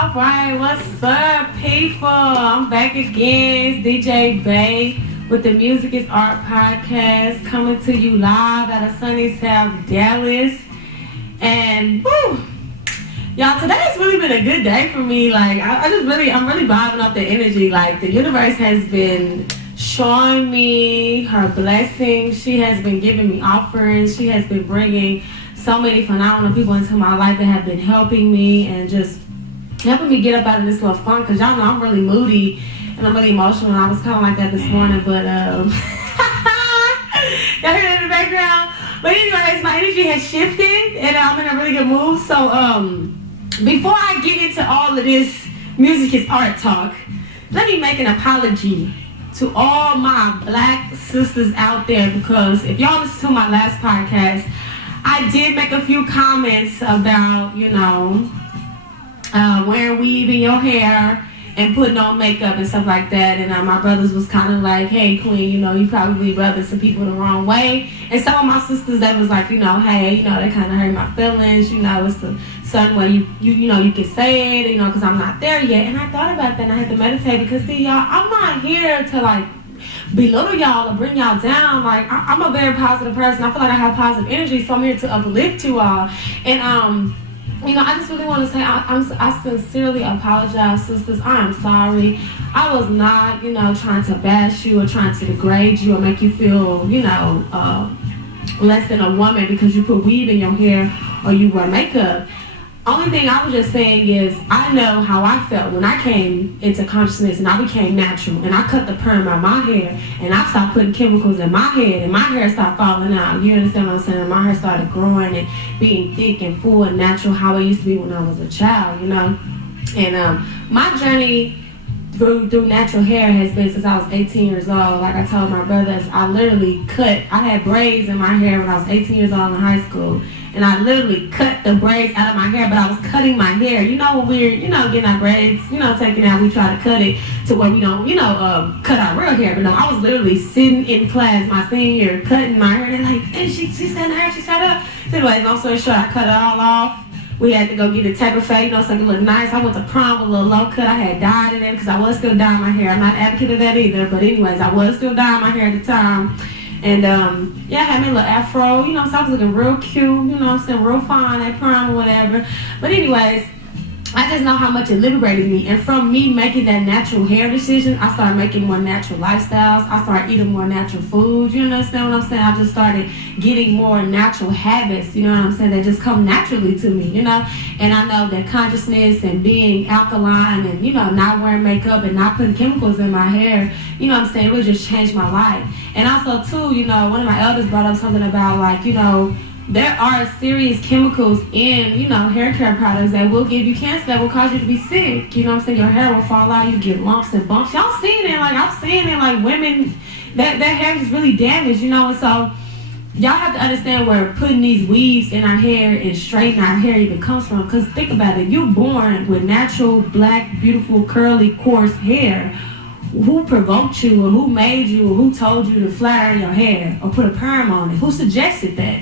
Alright, what's up, people? I'm back again. It's DJ Bay with the Music is Art podcast, coming to you live out of sunny South Dallas. And woo, y'all, today's really been a good day for me. Like, I'm really vibing off the energy. Like, the universe has been showing me her blessings. She has been giving me offerings. She has been bringing so many phenomenal people into my life that have been helping me and just helping me get up out of this little funk, because y'all know I'm really moody and I'm really emotional, and I was kind of like that this morning, but y'all hear that in the background? But anyways, my energy has shifted and I'm in a really good mood. So before I get into all of this music is art talk, let me make an apology to all my black sisters out there, because if y'all listen to my last podcast, I did make a few comments about, wearing weave in your hair and putting on makeup and stuff like that. And my brothers was kind of like, hey, queen, you probably rubbing some people the wrong way. And some of my sisters that was like, hey, that kind of hurt my feelings. It's a certain way you can say it, because I'm not there yet. And I thought about that and I had to meditate, because see, y'all, I'm not here to like belittle y'all or bring y'all down. Like, I'm a very positive person. I feel like I have positive energy, so I'm here to uplift you all. And I just really want to say I sincerely apologize, sisters. I am sorry. I was not, trying to bash you or trying to degrade you or make you feel, less than a woman because you put weave in your hair or you wear makeup. Only thing I was just saying is I know how I felt when I came into consciousness and I became natural and I cut the perm out of my hair and I stopped putting chemicals in my head and my hair started falling out. You understand what I'm saying? My hair started growing and being thick and full and natural how it used to be when I was a child, And my journey through natural hair has been since I was 18 years old. Like I told my brothers, I had braids in my hair when I was 18 years old in high school. And I literally cut the braids out of my hair, but I was cutting my hair. When we're, getting our braids, taking out, we try to cut it to where we don't, cut our real hair. But no, I was literally sitting in class my senior year, cutting my hair. And they're like, hey, she's cutting her hair, she's cut up. So anyway, long story short, I cut it all off. We had to go get a taper fade, so it could look nice. I went to prom with a little low cut. I had dyed it in because I was still dyeing my hair. I'm not an advocate of that either. But anyways, I was still dyeing my hair at the time. And I had me a little afro, so I was looking real cute, real fine at prom or whatever. But anyways, I just know how much it liberated me. And from me making that natural hair decision, I started making more natural lifestyles. I started eating more natural food. You understand what I'm saying? I just started getting more natural habits, that just come naturally to me, And I know that consciousness and being alkaline and, not wearing makeup and not putting chemicals in my hair, it would just change my life. And also, too, one of my elders brought up something about, like, there are serious chemicals in, hair care products that will give you cancer, that will cause you to be sick. Your hair will fall out, you get lumps and bumps. Y'all seen it, like, I've seen it, like, women, that hair is really damaged, and so y'all have to understand where putting these weaves in our hair and straightening our hair even comes from. Because think about it, you're born with natural, black, beautiful, curly, coarse hair. Who provoked you, or who made you, or who told you to flat iron your hair or put a perm on it? Who suggested that?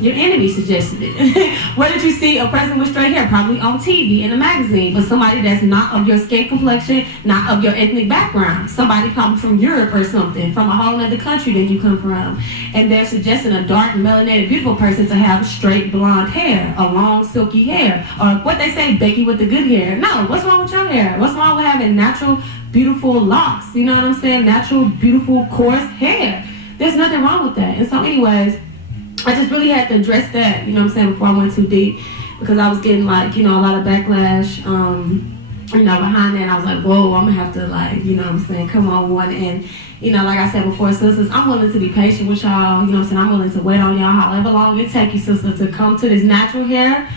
Your enemy suggested it. Where did you see a person with straight hair? Probably on TV, in a magazine, but somebody that's not of your skin complexion, not of your ethnic background. Somebody probably from Europe or something, from a whole other country that you come from. And they're suggesting a dark, melanated, beautiful person to have straight blonde hair, a long, silky hair, or what they say, Becky with the good hair. No, what's wrong with your hair? What's wrong with having natural, beautiful locks? You know what I'm saying? Natural, beautiful, coarse hair. There's nothing wrong with that. And so anyways, I just really had to address that, before I went too deep, because I was getting, like, a lot of backlash, behind that. And I was like, whoa, I'm going to have to, come on one. And, like I said before, sisters, I'm willing to be patient with y'all, I'm willing to wait on y'all however long it takes you, sister, to come to this natural hair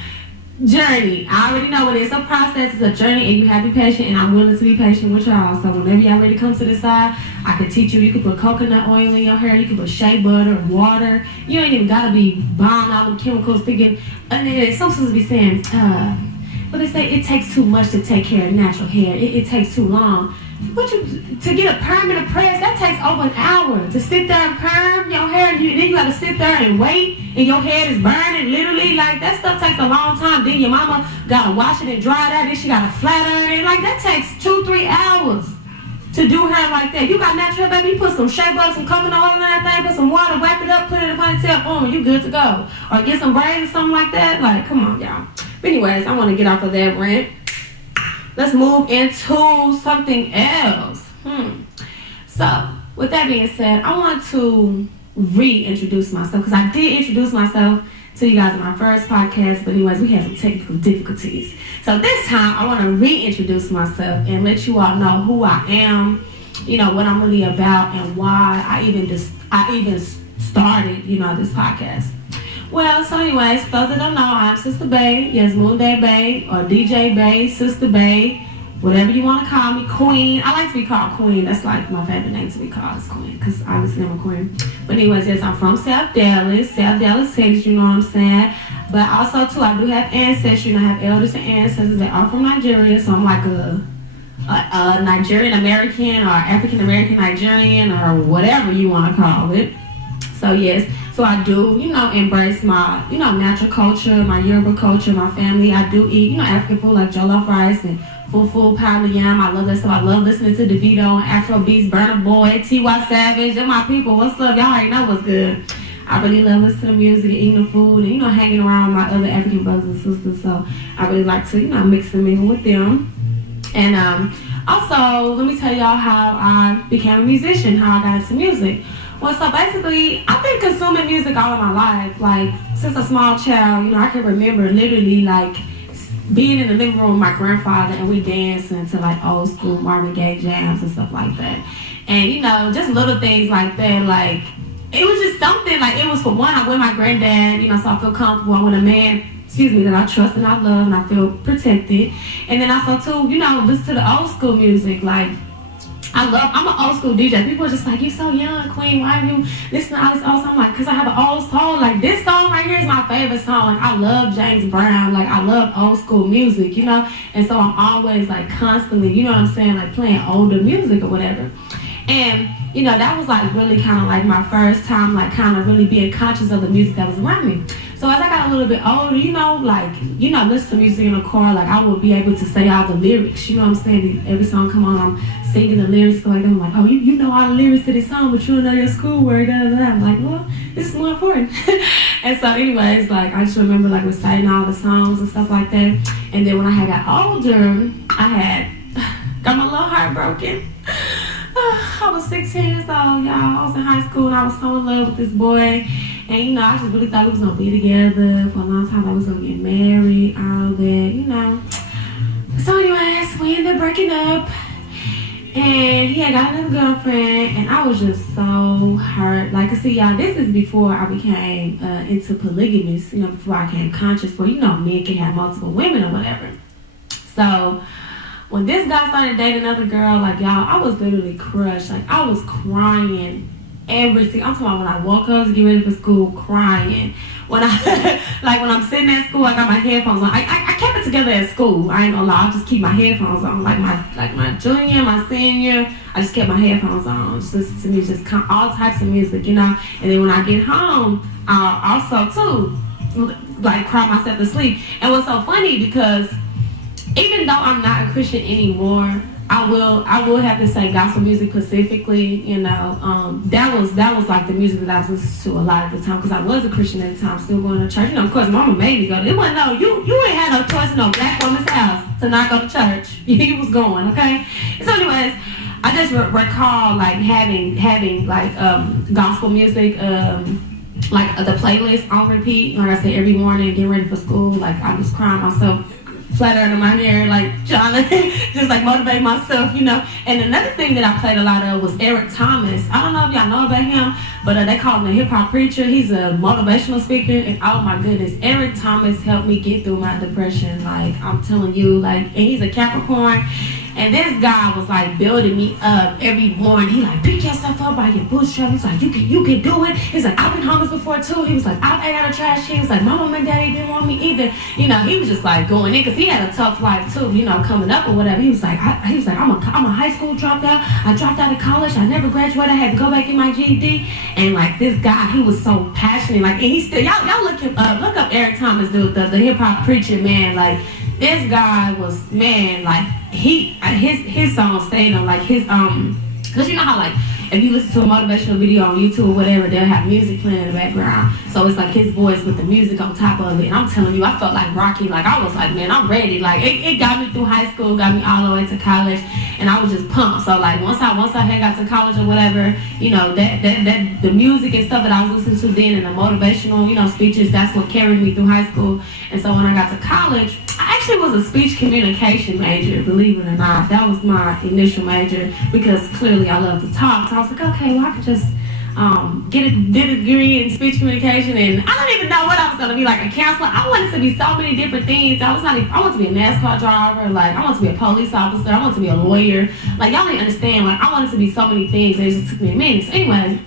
journey. I already know it is a process, it's a journey, and you have to be patient, and I'm willing to be patient with y'all. So whenever y'all ready to come to the side, I can teach you. You can put coconut oil in your hair, you can put shea butter, water. You ain't even gotta be buying all them chemicals thinking, and then some sisters be saying, but they say it takes too much to take care of natural hair. It takes too long. to get a permanent press, that takes over an hour. To sit there and perm your hair, and then you got to sit there and wait, and your head is burning, literally. Like, that stuff takes a long time. Then your mama got to wash it and dry it out. Then she got to flat iron it. Like, that takes 2-3 hours to do hair like that. You got natural hair, baby, you put some shea butter, some coconut oil in that thing, put some water, wrap it up, put it in a ponytail, boom, you good to go. Or get some braids or something like that. Like, come on, y'all. But anyways, I want to get off of that rant. Let's move into something else. So, with that being said, I want to reintroduce myself, because I did introduce myself to you guys in my first podcast, but anyways, we had some technical difficulties. So this time, I want to reintroduce myself and let you all know who I am, you know, what I'm really about, and why I even started, you know, this podcast. Well, so anyways, for those that don't know, I'm Sister Bay, yes, Moon Day Bay, or DJ Bay, Sister Bay, whatever you want to call me, Queen. I like to be called Queen. That's like my favorite name to be called is Queen, because obviously I'm a queen. But anyways, yes, I'm from South Dallas, Texas, you know what I'm saying? But also, too, I do have ancestry, and I have elders and ancestors that are from Nigeria, so I'm like a Nigerian American or African American Nigerian or whatever you want to call it. So yes, so I do, you know, embrace my, you know, natural culture, my Yoruba culture, my family. I do eat, you know, African food like jollof rice and fufu, pounded yam. I love that stuff. I love listening to Davido and Afro Beats, Burna Boy, T.Y. Savage. They're my people. What's up? Y'all already know what's good. I really love listening to music and eating the food and, you know, hanging around with my other African brothers and sisters. So I really like to, you know, mix and mingle with them. And also, let me tell y'all how I became a musician, how I got into music. Well, so basically, I've been consuming music all of my life. Like, since a small child, you know, I can remember literally, like, being in the living room with my grandfather and we dancing to, like, old school Marvin Gaye jams and stuff like that. And, you know, just little things like that, like, it was just something, like, it was for one, I'm with my granddad, you know, so I feel comfortable. I'm with a man, that I trust and I love and I feel protected. And then also, too, you know, listen to the old school music, like, I'm an old school DJ. People are just like, you so young, Queen, why are you listening to all this old song? I'm like, because I have an old soul. Like, this song right here is my favorite song. Like, I love James Brown. Like, I love old school music, you know? And so I'm always, like, constantly, you know what I'm saying, like, playing older music or whatever. And, you know, that was, like, really kind of, like, my first time, like, kind of really being conscious of the music that was around me. So as I got a little bit older, you know, like, you know, listen to music in the car, like, I would be able to say all the lyrics, you know what I'm saying? Every song come on, I'm singing the lyrics, so like, I'm like, oh, you know all the lyrics to this song, but you don't know your schoolwork, da da da. I'm like, well, this is more important. And so anyways, like, I just remember, like, reciting all the songs and stuff like that. And then when I had got older, I got my little heart broken. I was 16 years old, y'all. I was in high school and I was so in love with this boy. And, you know, I just really thought we was going to be together for a long time. I was going to get married, all that, you know. So anyways, we ended up breaking up. And he had got another girlfriend. And I was just so hurt. Like, see, y'all, this is before I became into polygamous. You know, before I became conscious where, you know, men can have multiple women or whatever. So when this guy started dating another girl, like, y'all, I was literally crushed. Like, I was crying everything. I'm talking about when I woke up to get ready for school, crying. When I'm sitting at school, I got my headphones on. I kept it together at school. I ain't gonna lie, I just keep my headphones on. Like my junior, my senior, I just kept my headphones on. Just listen to me, just all types of music, you know. And then when I get home, I'll also too, like, cry myself to sleep. And what's so funny, because even though I'm not a Christian anymore, I will have to say gospel music specifically, you know, that was like the music that I was listening to a lot at the time, because I was a Christian at the time, still going to church. You know, of course, Mama made me go. It wasn't no, you ain't had no choice in no black woman's house to not go to church. You was going, okay? So anyways, I just recall, like, having like gospel music, like the playlist on repeat, like I said, every morning, getting ready for school. Like, I was crying myself flat under my hair, like, trying to just, like, motivate myself, you know. And another thing that I played a lot of was Eric Thomas. I don't know if y'all know about him, but they call him a hip-hop preacher. He's a motivational speaker, and oh my goodness, Eric Thomas helped me get through my depression. Like, I'm telling you, like, and he's a Capricorn, And this guy was like building me up every morning. He like, pick yourself up by your bootstraps. He's like, you can do it. He's like, I've been homeless before too. He was like, I ate out of trash cans. Like, my mom and daddy didn't want me either. You know, he was just like going in because he had a tough life too. You know, coming up or whatever. He was like, I'm a high school dropout. I dropped out of college. I never graduated. I had to go back in my GED. And like this guy, he was so passionate. Like, and he still y'all look him up. Look up Eric Thomas, dude, the hip hop preacher, man. Like, this guy was, man, like his song stayed on like his cause you know how like if you listen to a motivational video on YouTube or whatever, they'll have music playing in the background. So it's like his voice with the music on top of it. And I'm telling you, I felt like Rocky. Like I was like, man, I'm ready. Like it got me through high school, got me all the way to college, and I was just pumped. So like once I had got to college or whatever, you know, that the music and stuff that I was listening to then and the motivational, you know, speeches, that's what carried me through high school. And so when I got to college, I actually was a speech communication major, believe it or not. That was my initial major because clearly I love to talk. So I was like, okay, well I could just get a degree in speech communication, and I don't even know what I was gonna be, like a counselor. I wanted to be so many different things. I wanted to be a NASCAR driver, like I wanted to be a police officer, I wanted to be a lawyer. Like y'all didn't understand, like I wanted to be so many things, and it just took me a minute. So anyway,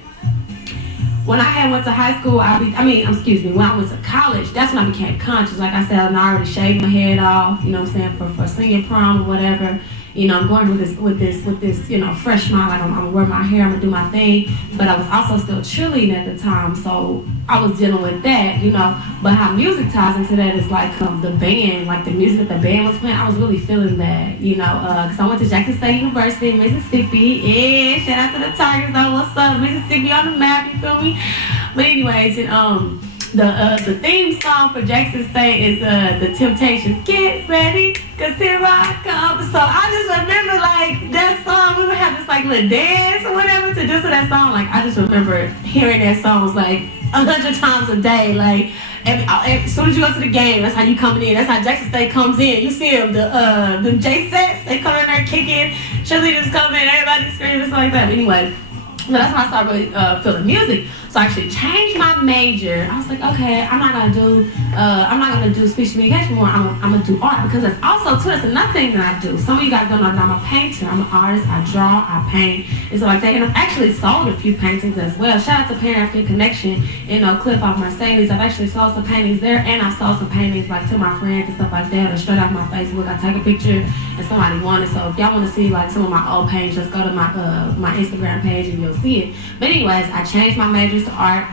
when I went to high school, when I went to college, that's when I became conscious. Like I said, I already shaved my head off, you know what I'm saying, for senior prom or whatever. You know, I'm going with this, you know, fresh mind, like I'm gonna wear my hair, I'm gonna do my thing. But I was also still cheerleading at the time, so I was dealing with that, you know. But how music ties into that is like the band, like the music that the band was playing, I was really feeling that, you know, because I went to Jackson State University in Mississippi. Yeah, shout out to the Tigers, though, what's up? Mississippi on the map, you feel me? But anyways, and the theme song for Jackson State is the Temptations. Get ready, cause here I come. So I just remember like that song. We would have this like little dance or whatever to do to that song. Like I just remember hearing that song like 100 times a day. Like as soon as you go to the game, that's how you coming in. That's how Jackson State comes in. You see them, the J sets, they come in there kicking, cheerleaders come in, everybody screaming, stuff like that. But anyway. So that's when I started really feeling music. So I actually changed my major. I was like, okay, I'm not gonna do speech communication more. I'm gonna do art, because that's also too. That's another thing that I do. Some of you guys don't know that I'm a painter. I'm an artist. I draw, I paint, and stuff like that. And I've actually sold a few paintings as well. Shout out to Pan African Connection in Cliff off Mercedes. I've actually sold some paintings there, and I've sold some paintings like to my friends and stuff like that, or straight off my Facebook. I take a picture and somebody wanted. So if y'all want to see like some of my old paintings, just go to my Instagram page and you'll see it. But anyways, I changed my majors to art.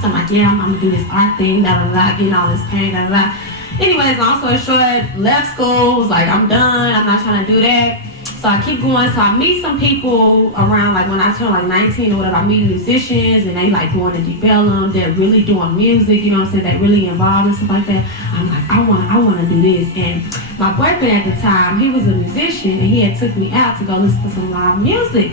So I'm like, yeah, I'm gonna do this art thing, getting all this paint, Anyways, long story short, left school, was like, I'm done, I'm not trying to do that. So I keep going, so I meet some people around, like when I turn like 19 or whatever, I meet musicians and they like going to develop, they're really doing music, you know what I'm saying, they're really involved and stuff like that. I'm like, I wanna do this. And my boyfriend at the time, he was a musician and he had took me out to go listen to some live music.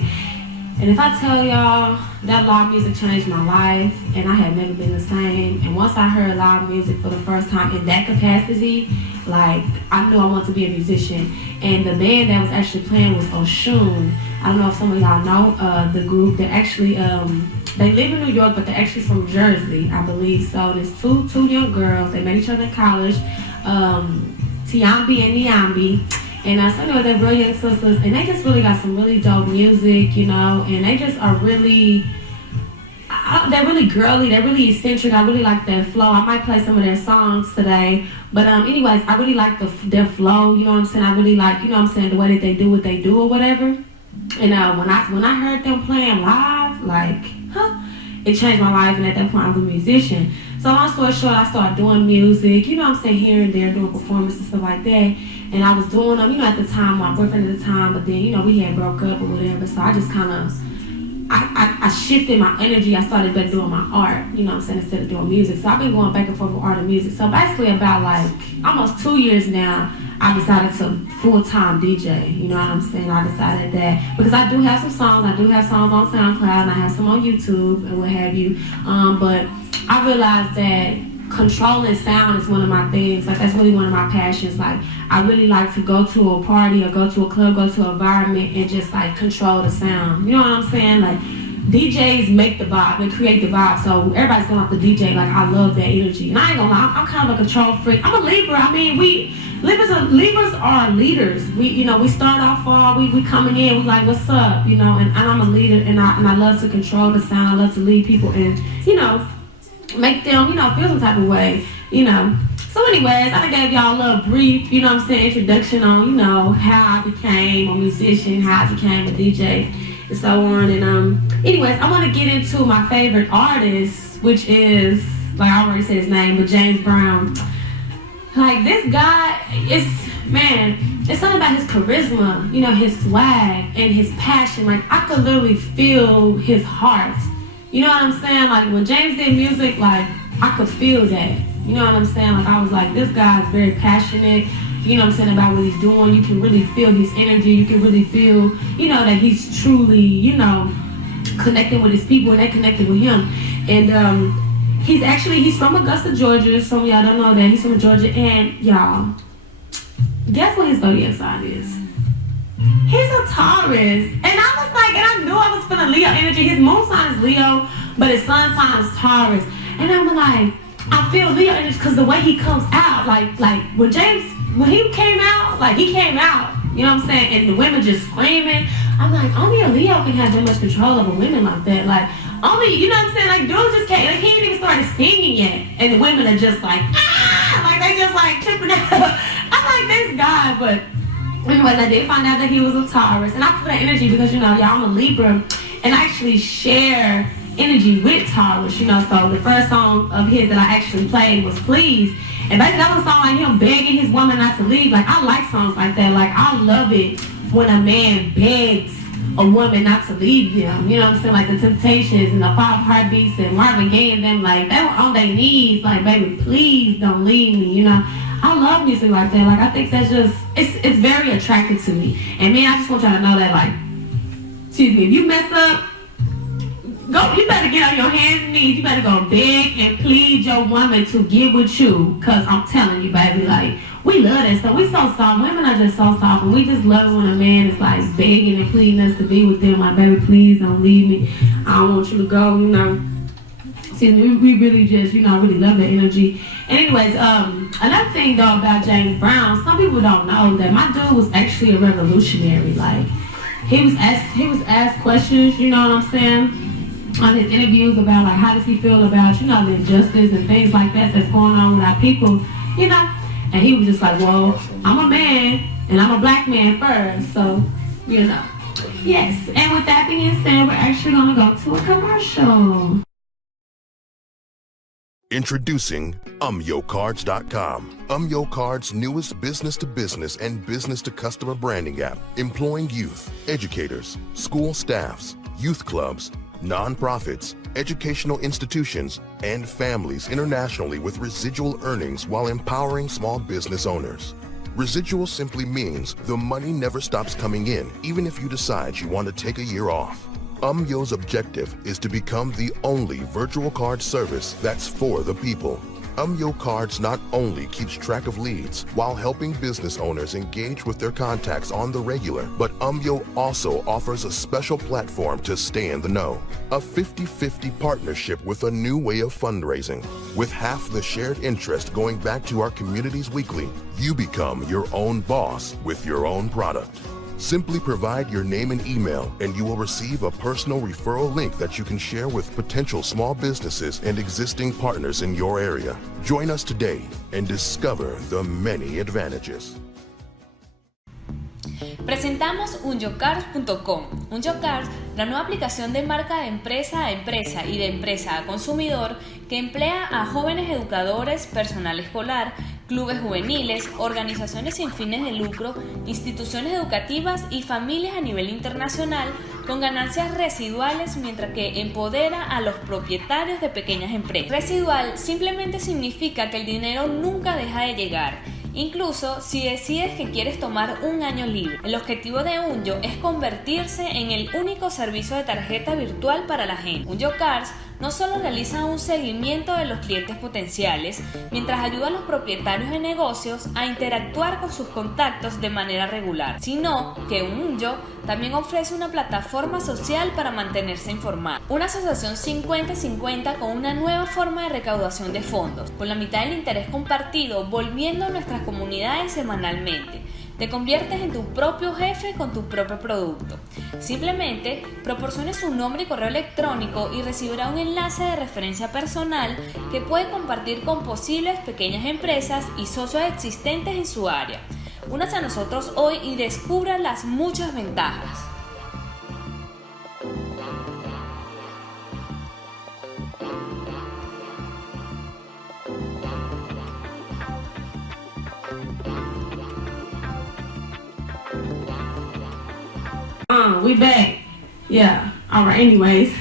And if I tell y'all, that live music changed my life, and I had never been the same. And once I heard live music for the first time in that capacity, like, I knew I wanted to be a musician. And the band that was actually playing was Oshun. I don't know if some of y'all know the group. They're actually, they live in New York, but they're actually from Jersey, I believe. So there's two young girls. They met each other in college, Tiambi and Niambi. And so anyway, they're real young sisters, and they just really got some really dope music, you know, and they just are really, they're really girly, they're really eccentric. I really like their flow. I might play some of their songs today, but anyways, I really like their flow, you know what I'm saying? I really like, you know what I'm saying, the way that they do what they do or whatever. And when I heard them playing live, like, it changed my life, and at that point, I was a musician. So long story short, I started doing music, you know what I'm saying, here and there, doing performances and stuff like that. And I was doing them, you know, at the time, my boyfriend at the time, but then, you know, we had broke up or whatever. So I just kind of, I shifted my energy. I started back doing my art, you know what I'm saying, instead of doing music. So I've been going back and forth with art and music. So basically about like almost 2 years now, I decided to full-time DJ, you know what I'm saying? I decided that, because I do have some songs. I do have songs on SoundCloud, and I have some on YouTube and what have you. But I realized that controlling sound is one of my things. Like, that's really one of my passions. Like, I really like to go to a party or go to a club, go to an environment and just like control the sound. You know what I'm saying? Like, DJs make the vibe, they create the vibe. So everybody's going off the DJ. Like, I love that energy. And I ain't gonna lie, I'm kind of a control freak. I'm a Libra. I mean, Libras are Libras are leaders. We start off all, we coming in, we like, what's up, and I'm a leader, and I love to control the sound. I love to lead people and, make them, feel some type of way, So anyways, I gave y'all a little brief, introduction on, how I became a musician, how I became a DJ, and so on. And anyways, I want to get into my favorite artist, which is, like I already said his name, but James Brown. Like, this guy, it's something about his charisma, his swag and his passion. Like, I could literally feel his heart. You know what I'm saying? Like, when James did music, like, I could feel that. You know what I'm saying? Like, I was like, this guy is very passionate, about what he's doing. You can really feel his energy. You can really feel, that he's truly, connecting with his people, and they connected with him. And, he's from Augusta, Georgia. Some of y'all don't know that. He's from Georgia. And y'all, guess what his zodiac sign is? He's a Taurus. And I was like, and I knew I was feeling Leo energy. His moon sign is Leo, but his sun sign is Taurus. And I'm like, I feel Leo energy because the way he comes out, like when he came out, he came out, you know what I'm saying? And the women just screaming. I'm like, only a Leo can have that much control over women like that. Like, only, you know what I'm saying? Like, dude just can't, he ain't even started singing yet. And the women are just like, they just tripping out. I'm like, this guy, but anyways, I did find out that he was a Taurus. And I feel that energy because, y'all, I'm a Libra. And I actually share energy with Taurus, so the first song of his that I actually played was Please. And basically that was a song like him begging his woman not to leave. Like, I like songs like that. Like, I love it when a man begs a woman not to leave them. You know what I'm saying? Like the Temptations and the Five Heartbeats and Marvin Gaye and them, like, they were on their knees, like, baby, please don't leave me, I love music like that. Like, I think that's just, it's very attractive to me. And man, I just want y'all to know that, like, excuse me, if you mess up, you better get on your hands and knees. You better go beg and plead your woman to get with you. Cause I'm telling you, baby, like, we love that stuff. We so soft. Women are just so soft. And we just love it when a man is like begging and pleading us to be with them. Like, baby, please don't leave me. I don't want you to go, See, we really just, really love that energy. And anyways, another thing though about James Brown, some people don't know that my dude was actually a revolutionary. Like, he was asked questions, you know what I'm saying, on his interviews about, like, how does he feel about, the injustice and things like that that's going on with our people, And he was just like, well, I'm a man, and I'm a black man first, so, Yes, and with that being said, we're actually going to go to a commercial. Introducing UMYOcards.com. UMYO Cards' newest business-to-business and business-to-customer branding app, employing youth, educators, school staffs, youth clubs, nonprofits, educational institutions, and families internationally with residual earnings while empowering small business owners. Residual simply means the money never stops coming in, even if you decide you want to take a year off. UMYO's objective is to become the only virtual card service that's for the people. UMYO Cards not only keeps track of leads while helping business owners engage with their contacts on the regular, but UMYO also offers a special platform to stay in the know. A 50-50 partnership with a new way of fundraising. With half the shared interest going back to our communities weekly, you become your own boss with your own product. Simply provide your name and email, and you will receive a personal referral link that you can share with potential small businesses and existing partners in your area. Join us today and discover the many advantages. Presentamos UMYOcards.com. UMYOcards, la nueva aplicación de marca de empresa a empresa y de empresa a consumidor que emplea a jóvenes educadores, personal escolar, clubes juveniles, organizaciones sin fines de lucro, instituciones educativas y familias a nivel internacional con ganancias residuales, mientras que empodera a los propietarios de pequeñas empresas. Residual simplemente significa que el dinero nunca deja de llegar, incluso si decides que quieres tomar un año libre. El objetivo de UMYO es convertirse en el único servicio de tarjeta virtual para la gente. UMYO Cards no solo realiza un seguimiento de los clientes potenciales, mientras ayuda a los propietarios de negocios a interactuar con sus contactos de manera regular, sino que UMYO también ofrece una plataforma social para mantenerse informado. Una asociación 50-50 con una nueva forma de recaudación de fondos, con la mitad del interés compartido, volviendo a nuestras comunidades semanalmente. Te conviertes en tu propio jefe con tu propio producto. Simplemente proporcione su nombre y correo electrónico y recibirá un enlace de referencia personal que puede compartir con posibles pequeñas empresas y socios existentes en su área. Únase a nosotros hoy y descubra las muchas ventajas. We back. Yeah. All right. Anyways,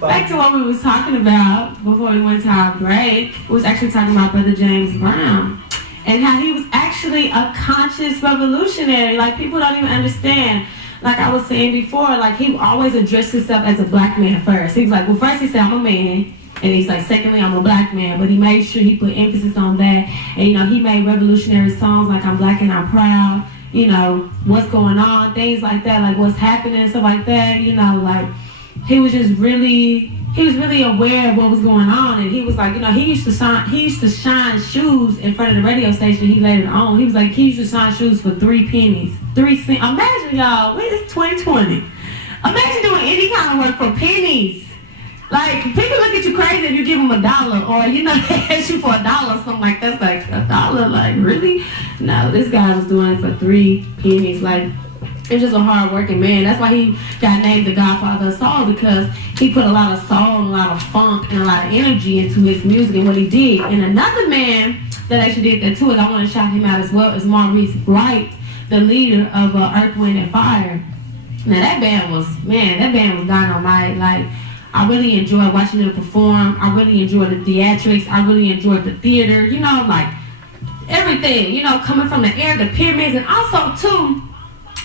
back to what we was talking about before we went to our break. We was actually talking about Brother James Brown and how he was actually a conscious revolutionary. Like, people don't even understand. Like I was saying before, like, he always addressed himself as a black man first. He was like, well, first he said, I'm a man. And he's like, secondly, I'm a black man. But he made sure he put emphasis on that. And, you know, he made revolutionary songs like I'm Black and I'm Proud. You know, what's going on, things like that, like what's happening, stuff like that, you know, like he was really aware of what was going on. And he was like, you know, he used to shine shoes in front of the radio station he later on. He was like, he used to shine shoes for 3 pennies, 3 cents. Imagine, y'all, it's 2020. Imagine doing any kind of work for pennies. Like, people look at you crazy if you give them $1, or, you know, they ask you for $1 or something like that. It's like, $1? Like, really? No, this guy was doing it for 3 pennies. Like, it's just a hard-working man. That's why he got named the Godfather of Soul, because he put a lot of soul and a lot of funk and a lot of energy into his music and what he did. And another man that actually did that too, and I want to shout him out as well, is Maurice Wright, the leader of Earth, Wind, and Fire. Now, that band was dynamite. Like, I really enjoyed watching them perform. I really enjoyed the theatrics. I really enjoyed the theater. You know, like, everything, you know, coming from the air, the pyramids. And also, too,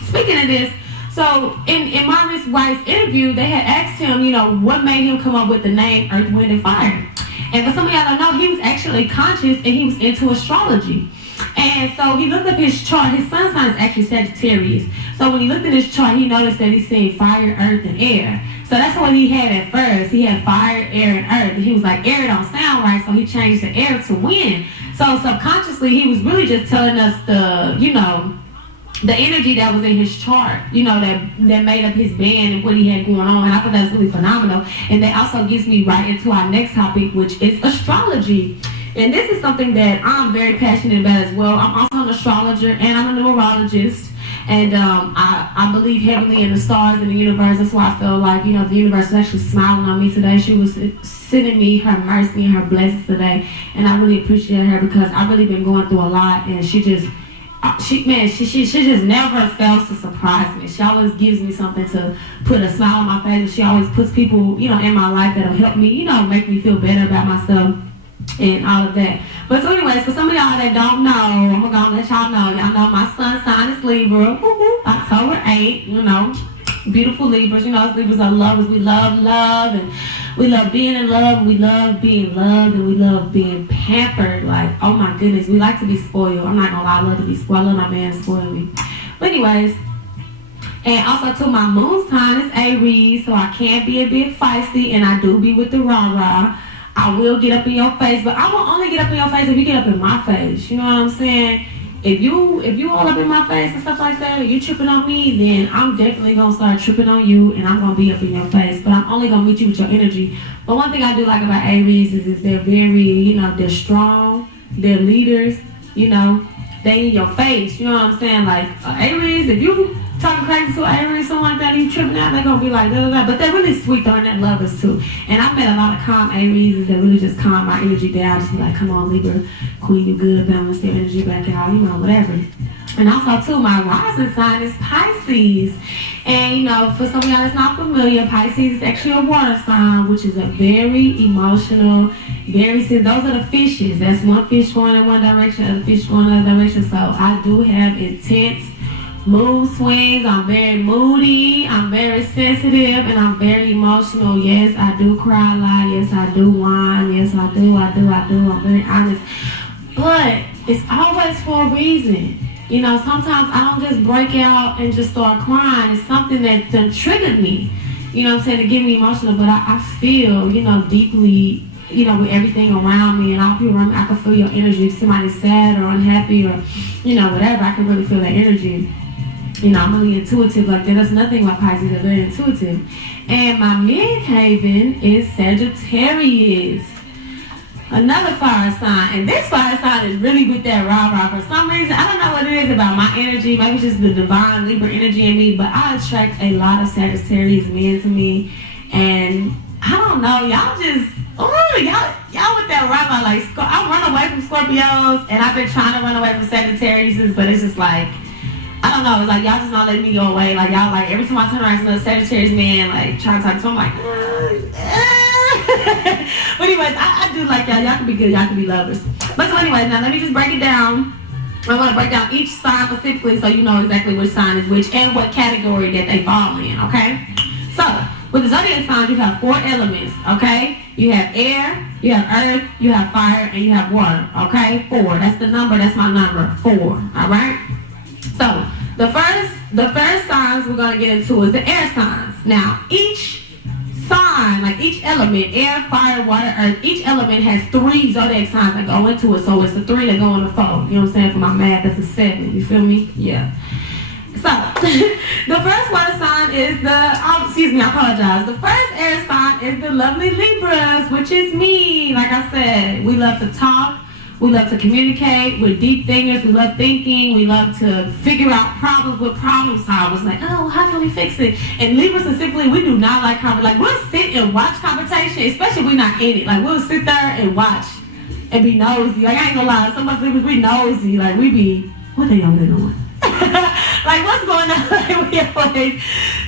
speaking of this, so in Maurice White's interview, they had asked him, you know, what made him come up with the name Earth, Wind, and Fire. And for some of y'all don't know, he was actually conscious and he was into astrology. And so he looked up his chart. His sun sign is actually Sagittarius. So when he looked at his chart, he noticed that he's seeing fire, earth, and air. So that's what he had at first. He had fire, air, and earth. And he was like, air don't sound right, so he changed the air to wind. So subconsciously, he was really just telling us the, you know, the energy that was in his chart, you know, that made up his band and what he had going on. And I thought that was really phenomenal. And that also gets me right into our next topic, which is astrology. And this is something that I'm very passionate about as well. I'm also an astrologer and I'm a numerologist. And I believe heavily in the stars and the universe. That's why I feel like, you know, the universe is actually smiling on me today. She was sending me her mercy and her blessings today. And I really appreciate her because I've really been going through a lot. And she just never fails to surprise me. She always gives me something to put a smile on my face. And she always puts people, you know, in my life that'll help me, you know, make me feel better about myself. And all of that. But so anyways, for some of y'all that don't know, I'm gonna let y'all know. Y'all know my son's sign is Libra. October 8th, you know. Beautiful Libras. You know, us Libras are lovers. We love love and we love being in love. We love being loved and we love being pampered. Like, oh my goodness, we like to be spoiled. I'm not gonna lie, I love to be spoiled. I love my man to spoil me. But anyways, and also too, my moon sign is Aries, so I can be a bit feisty and I do be with the rah-rah. I will get up in your face, but I will only get up in your face if you get up in my face. You know what I'm saying? If you all up in my face and stuff like that, or you tripping on me, then I'm definitely gonna start tripping on you, and I'm gonna be up in your face. But I'm only gonna meet you with your energy. But one thing I do like about Aries is they're very, you know, they're strong, they're leaders. You know, they in your face. You know what I'm saying? Like Aries, if you talking crazy to Aries, something like that, you tripping out, they're gonna be like, da, da, da. But they're really sweet though, and they're lovers too. And I've met a lot of calm Aries that really just calm my energy down. Just be like, come on, Libra, Queen, you good, balance your energy back out, you know, whatever. And also too, my rising sign is Pisces. And you know, for some of y'all that's not familiar, Pisces is actually a water sign, which is a very emotional, those are the fishes. That's one fish going in one direction, other fish going in another direction. So I do have intense, mood swings. I'm very moody. I'm very sensitive, and I'm very emotional. Yes, I do cry a lot. Yes, I do whine. Yes, I do. I'm very honest. But it's always for a reason. You know, sometimes I don't just break out and just start crying. It's something that done triggered me. You know what I'm saying, to get me emotional. But I feel, you know, deeply, you know, with everything around me and all people around me. I can feel your energy. If somebody's sad or unhappy or, you know, whatever, I can really feel that energy. You know, I'm really intuitive like that. That's nothing like Pisces. They're very intuitive. And my midhaven is Sagittarius. Another fire sign, and this fire sign is really with that rah-rah. For some reason, I don't know what it is about my energy, maybe it's just the divine Libra energy in me, but I attract a lot of Sagittarius men to me, and I don't know, y'all just, y'all with that rah-rah, like, I run away from Scorpios, and I've been trying to run away from Sagittarius, but it's just like, I don't know, it's like, y'all just not letting me go away, like, y'all, like, every time I turn around, another Sagittarius man, like, trying to talk to him, I'm like, But anyways, I do like y'all. Y'all can be good. Y'all can be lovers. But so anyways, now let me just break it down. I want to break down each sign specifically so you know exactly which sign is which and what category that they fall in, okay? So, with the zodiac signs, you have 4 elements, okay? You have air, you have earth, you have fire, and you have water, okay? 4. That's the number. That's my number. 4, all right? So, the first signs we're going to get into is the air signs. Now, each sign, like each element, air, fire, water, earth, each element has 3 zodiac signs that go into it. So it's the 3 that go in the 4. You know what I'm saying? For my math, that's a 7. You feel me? Yeah. So the first water sign is I apologize. The first air sign is the lovely Libras, which is me. Like I said, we love to talk. We love to communicate. We're deep thinkers. We love thinking. We love to figure out problems with problem solvers. Like, oh, how can we fix it? And Libras specifically, we do not like conversation. Like, we'll sit and watch conversation, especially if we're not in it. Like, we'll sit there and watch and be nosy. Like, I ain't gonna lie. Some of us Libras, we nosy. Like, we be, what they over there doing? Like, what's going on?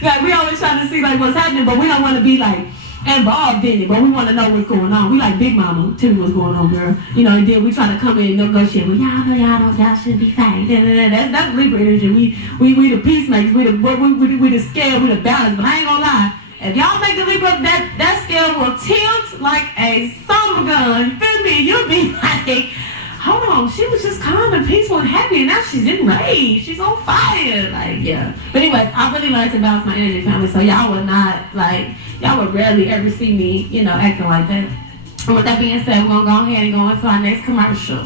Like, we always trying to see, like, what's happening, but we don't want to be, like, involved in it, but we want to know what's going on. We like Big Mama, tell me what's going on, girl. You know, and then we try to come in and negotiate. Well, y'all know y'all should be fine. That's Libra energy. We the peacemakers. We the scale. We the balance. But I ain't gonna lie. If y'all make the Libra, that scale will tilt like a summer gun. You feel me? You'll be like, hold on, she was just calm and peaceful and happy, and now she's enraged. She's on fire. Like, yeah. But anyways, I really learned to balance my energy, family. So y'all would not like. Y'all would rarely ever see me, you know, acting like that. And with that being said, we're going to go ahead and go into our next commercial.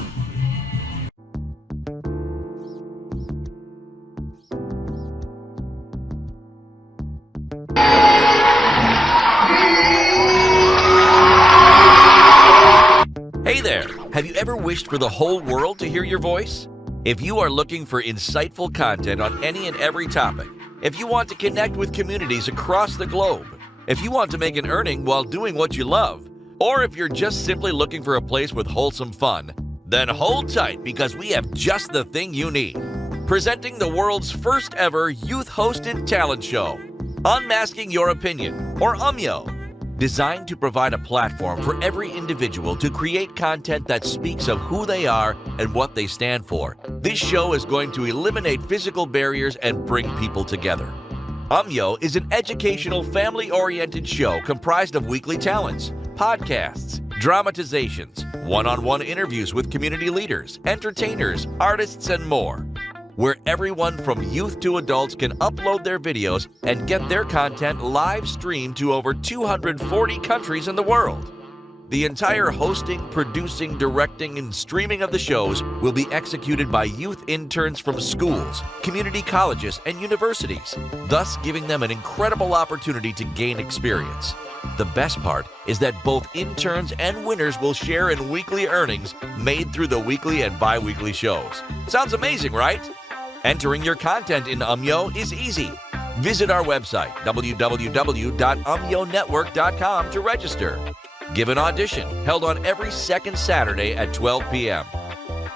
Hey there! Have you ever wished for the whole world to hear your voice? If you are looking for insightful content on any and every topic, if you want to connect with communities across the globe, if you want to make an earning while doing what you love, or if you're just simply looking for a place with wholesome fun, then hold tight because we have just the thing you need. Presenting the world's first ever youth-hosted talent show, Unmasking Your Opinion, or UMYO. Designed to provide a platform for every individual to create content that speaks of who they are and what they stand for. This show is going to eliminate physical barriers and bring people together. UMYO is an educational, family-oriented show comprised of weekly talents, podcasts, dramatizations, one-on-one interviews with community leaders, entertainers, artists, and more, where everyone from youth to adults can upload their videos and get their content live streamed to over 240 countries in the world. The entire hosting, producing, directing, and streaming of the shows will be executed by youth interns from schools, community colleges, and universities, thus giving them an incredible opportunity to gain experience. The best part is that both interns and winners will share in weekly earnings made through the weekly and bi-weekly shows. Sounds amazing, right? Entering your content in UMYO is easy. Visit our website, www.umyonetwork.com, to register. Give an audition, held on every second Saturday at 12 p.m.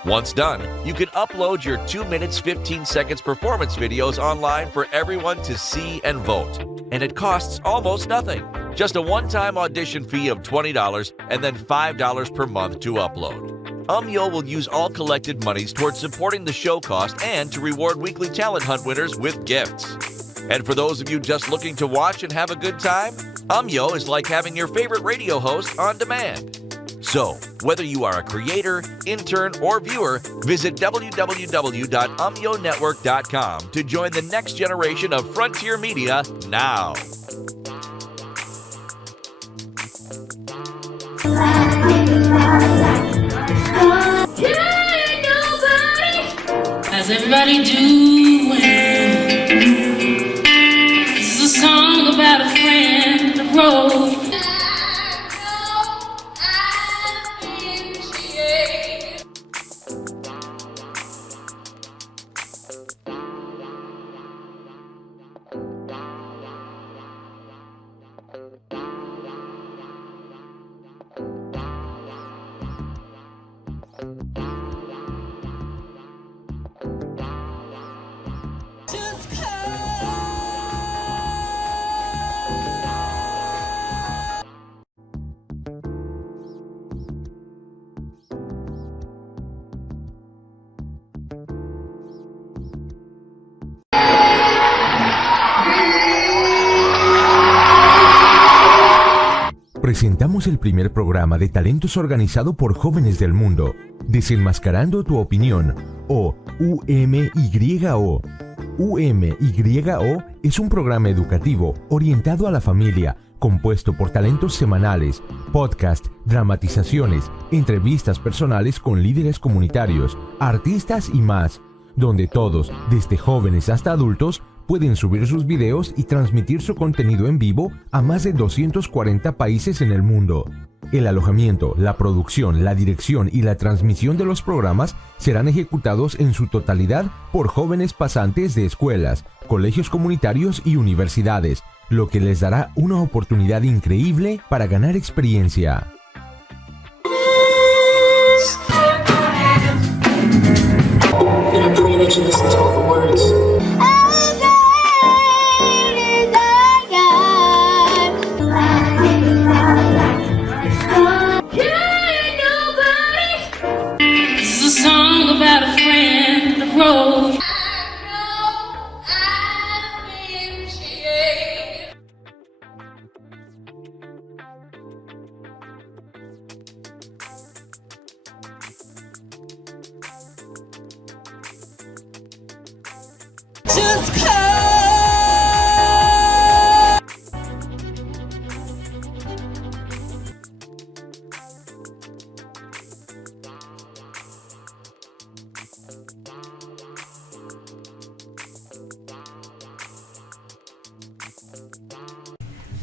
Once done, you can upload your 2 minutes 15 seconds performance videos online for everyone to see and vote. And it costs almost nothing. Just a one-time audition fee of $20 and then $5 per month to upload. UMYO will use all collected monies towards supporting the show cost and to reward weekly talent hunt winners with gifts. And for those of you just looking to watch and have a good time, UMYO is like having your favorite radio host on demand. So, whether you are a creator, intern, or viewer, visit www.umyonetwork.com to join the next generation of Frontier Media now. How's everybody doing? This is a song about a friend on the road. Presentamos el primer programa de talentos organizado por jóvenes del mundo, Desenmascarando tu Opinión, o UMYO. UMYO es un programa educativo orientado a la familia, compuesto por talentos semanales, podcast, dramatizaciones, entrevistas personales con líderes comunitarios, artistas y más, donde todos, desde jóvenes hasta adultos, pueden subir sus videos y transmitir su contenido en vivo a más de 240 países en el mundo. El alojamiento, la producción, la dirección y la transmisión de los programas serán ejecutados en su totalidad por jóvenes pasantes de escuelas, colegios comunitarios y universidades, lo que les dará una oportunidad increíble para ganar experiencia.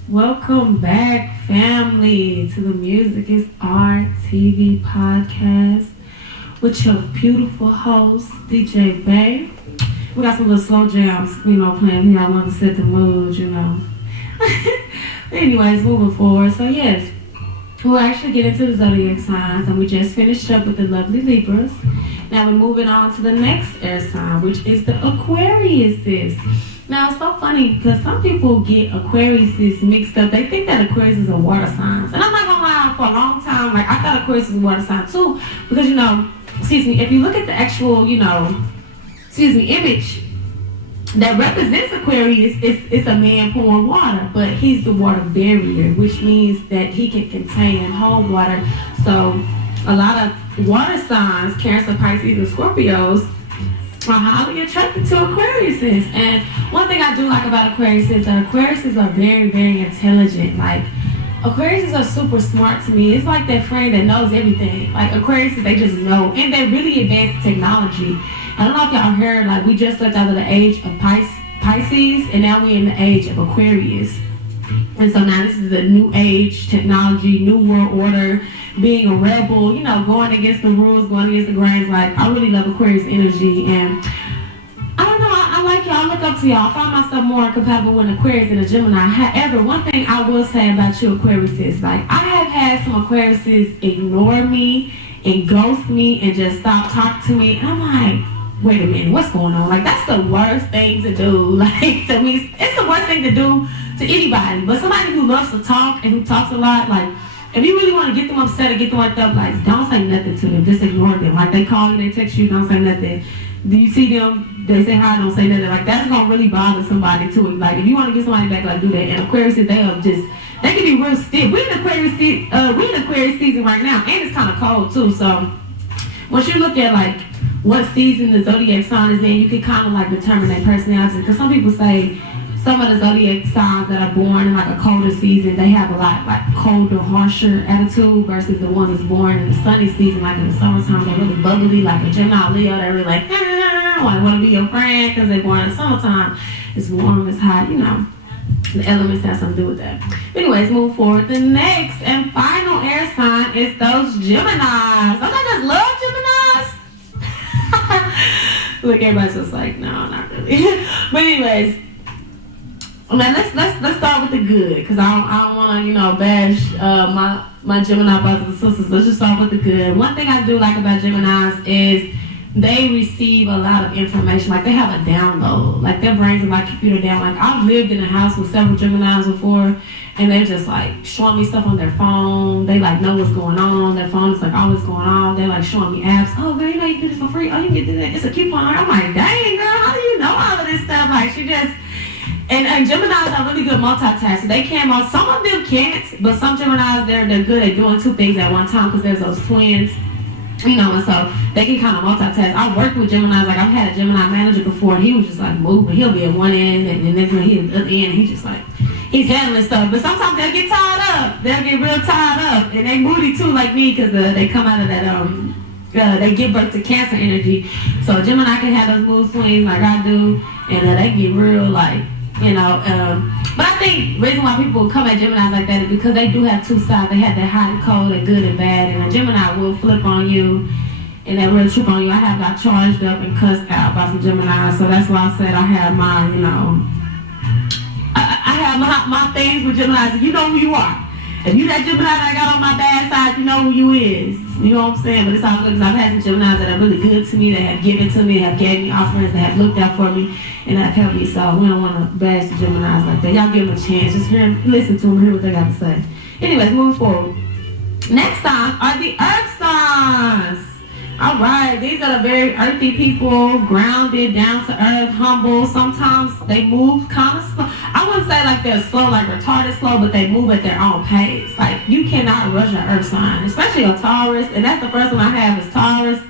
Welcome back, family, to the Music is Art TV podcast with your beautiful host, DJ Bay. We got some little slow jams, playing here. I want to set the mood, Anyways, moving forward. So, yes, we'll actually get into the zodiac signs, and we just finished up with the lovely Libras. Now we're moving on to the next air sign, which is the Aquariuses. Now, it's so funny because some people get Aquariuses mixed up. They think that Aquarius is a water sign. And I'm not going to lie, for a long time, I thought Aquarius was a water sign too. Because, if you look at the actual, image that represents Aquarius, it's a man pouring water. But he's the water barrier, which means that he can contain and hold water. So, a lot of water signs, Cancer, Pisces, and Scorpios, are highly attracted to Aquariuses. And one thing I do like about Aquariuses is that Aquariuses are very, very intelligent. Like, Aquariuses are super smart to me. It's like that friend that knows everything. Like, Aquariuses, they just know. And they're really advanced technology. I don't know if y'all heard, like, we just left out of the age of Pisces, and now we're in the age of Aquarius. And so now this is the new age, technology, new world order, being a rebel, going against the rules, going against the grains. Like, I really love Aquarius energy, and I don't know, I like y'all, I look up to y'all. I find myself more compatible with an Aquarius than a Gemini. However, one thing I will say about you Aquariuses, like, I have had some Aquariuses ignore me and ghost me and just stop talking to me, and I'm like, wait a minute, what's going on? Like, that's the worst thing to do. Like, to me, it's the worst thing to do to anybody. But somebody who loves to talk and who talks a lot, like, if you really want to get them upset or get them worked up, like, don't say nothing to them. Just ignore them. Like, they call you, they text you, don't say nothing. Do you see them? They say hi, don't say nothing. Like, that's gonna really bother somebody too. Like, if you want to get somebody back, like, do that. And Aquarius, they can be real stiff. We're in Aquarius season right now, and it's kind of cold too. So once you look at like what season the zodiac sign is in, you can kind of like determine their personality. Because some people say some of the zodiac signs that are born in like a colder season, they have a lot like colder, harsher attitude versus the ones that's born in the sunny season, like in the summertime, they're really bubbly, like a Gemini, Leo, they're really like, I want to be your friend because they're born in the summertime. It's warm, it's hot, you know. The elements have something to do with that. Anyways, move forward. The next and final air sign is those Geminis. Don't I just love Geminis? Look, everybody's just like, no, not really. But anyways, man, let's start with the good, because I don't want to, bash my Gemini brothers and sisters. Let's just start with the good. One thing I do like about Geminis is they receive a lot of information. Like, they have a download. Like, their brains are like computer down. Like, I've lived in a house with several Geminis before, and they're just like showing me stuff on their phone. They like know what's going on. Their phone is like always going on. They're like showing me apps. Oh, girl, you know you can do this for free. Oh, you can do that. It's a coupon. I'm like, dang, girl, how do you know all of this stuff? Like, she just... And Geminis are really good multitaskers. They can, some of them can't, but some Geminis, they're good at doing two things at one time, because there's those twins. And so they can kind of multitask. I worked with Geminis. Like, I've had a Gemini manager before, and he was just like moving. He'll be at one end, and then when he's at the other end, he's just like, he's handling stuff. But sometimes they'll get tired up. They'll get real tired up, and they moody too, like me, because they come out of that they give birth to Cancer energy. So Gemini can have those mood swings like I do, and they get real like, but I think the reason why people come at Geminis like that is because they do have two sides. They have that hot and cold, and good and bad, and a Gemini will flip on you, and that real trip on you. I have got charged up and cussed out by some Geminis, so that's why I said I have my, I have my things with Geminis. You know who you are. If you that Gemini that I got on my bad side, you know who you is. You know what I'm saying? But it's all good, because I've had some Geminis that are really good to me, that have given to me, have gave me offerings, that have looked out for me, and have helped me. So we don't want to bash the Geminis like that. Y'all give them a chance. Just hear them, listen to them, hear what they got to say. Anyways, moving forward. Next signs are the earth signs. All right, these are the very earthy people, grounded, down to earth, humble. Sometimes they move kind of slow. I wouldn't say like they're slow, like retarded slow, but they move at their own pace. Like, you cannot rush an earth sign, especially a Taurus, and that's the first one I have is Taurus.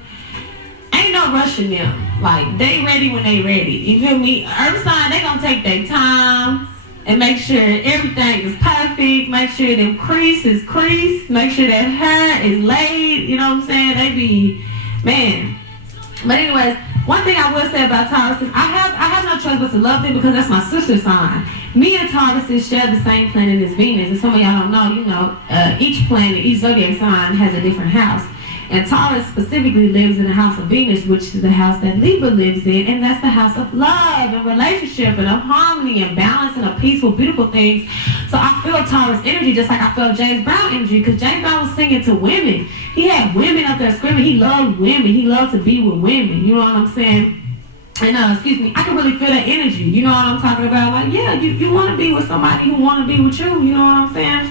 Ain't no rushing them. Like, they ready when they ready. You feel me? Earth sign, they gonna take their time and make sure everything is perfect, make sure them crease is creased, make sure that hair is laid, you know what I'm saying? They be, man. But anyways, one thing I will say about Taurus is I have no choice but to love them, because that's my sister sign. Me and Taurus share the same planet as Venus, and some of y'all don't know, each planet, each zodiac sign has a different house. And Taurus specifically lives in the house of Venus, which is the house that Libra lives in, and that's the house of love and relationship and of harmony and balance and of peaceful, beautiful things. So I feel Taurus energy just like I felt James Brown energy, because James Brown was singing to women. He had women up there screaming. He loved women. He loved to be with women. You know what I'm saying? And I can really feel that energy. You know what I'm talking about? Like, yeah, you want to be with somebody who want to be with you. You know what I'm saying?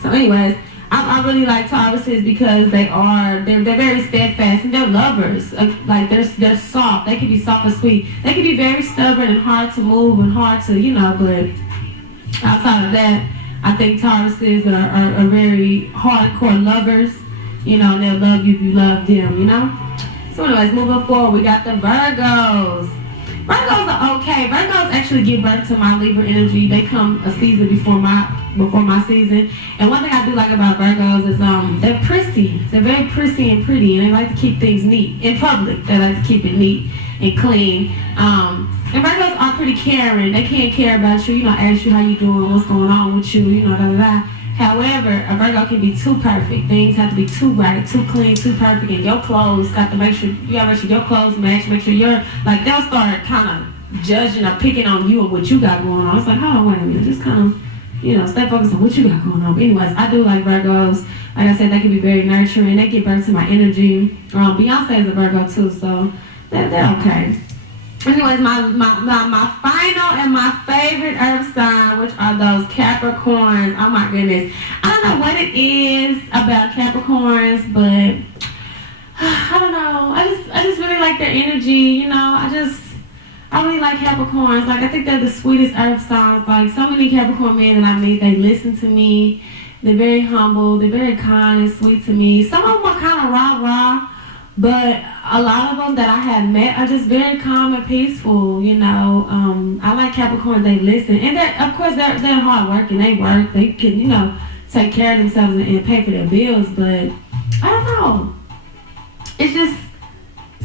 So anyways, I really like Tauruses because they're very steadfast, and they're lovers. Like, they're soft. They can be soft and sweet. They can be very stubborn and hard to move and hard to, but outside of that, I think Tauruses are very hardcore lovers, and they'll love you if you love them, So anyways, moving forward, we got the Virgos. Virgos are okay. Virgos actually give birth to my Libra energy. They come a season before my season. And one thing I do like about Virgos is they're prissy. They're very prissy and pretty, and they like to keep things neat. In public, they like to keep it neat and clean. And Virgos are pretty caring. They can't care about you, ask you how you doing, what's going on with you, However, a Virgo can be too perfect. Things have to be too right, too clean, too perfect, and your clothes got to make sure your clothes match, make sure they'll start kind of judging or picking on you and what you got going on. It's like, hold on, wait a minute, just kind of, stay focused on what you got going on. But anyways, I do like Virgos. Like I said, they can be very nurturing. They give birth to my energy. Beyonce is a Virgo too, so they're okay. anyways, my final and my favorite earth sign, which are those Capricorns. Oh my goodness. I don't know what it is about Capricorns, but I don't know. I just really like their energy, you know. I really like Capricorns. Like, I think they're the sweetest earth signs. Like, so many Capricorn men that I meet, they listen to me. They're very humble. They're very kind and sweet to me. Some of them are kind of rah-rah, but a lot of them that I have met are just very calm and peaceful, you know. I like Capricorns. They listen. And of course, they're hard working. They work. They can, you know, take care of themselves and pay for their bills. But I don't know. It's just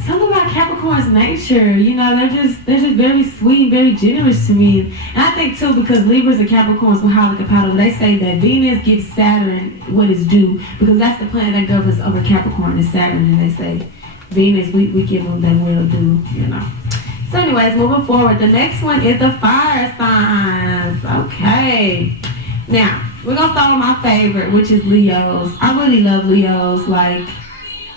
something about Capricorn's nature, you know. They're just very sweet, very generous to me. And I think too, because Libras and Capricorns were highly compatible, they say that Venus gives Saturn what is due, because that's the planet that governs over Capricorn is Saturn, and they say Venus, we give them their will due, you know. So anyways, moving forward, the next one is the fire signs. Okay, now we're gonna start with my favorite, which is Leos. I really love Leos. Like,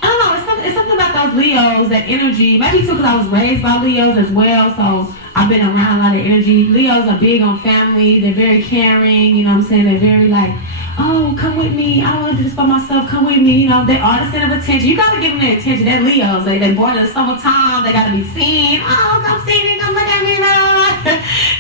I don't know, it's something about those Leos, that energy. Maybe too because I was raised by Leos as well, so I've been around a lot of energy. Leos are big on family. They're very caring, you know what I'm saying? They're very like, oh, come with me. I don't want to do this by myself. Come with me. You know, they are the center of attention. You got to give them their attention. They're Leos. They're born in the summertime. They got to be seen. Oh, come see me. Come look at me.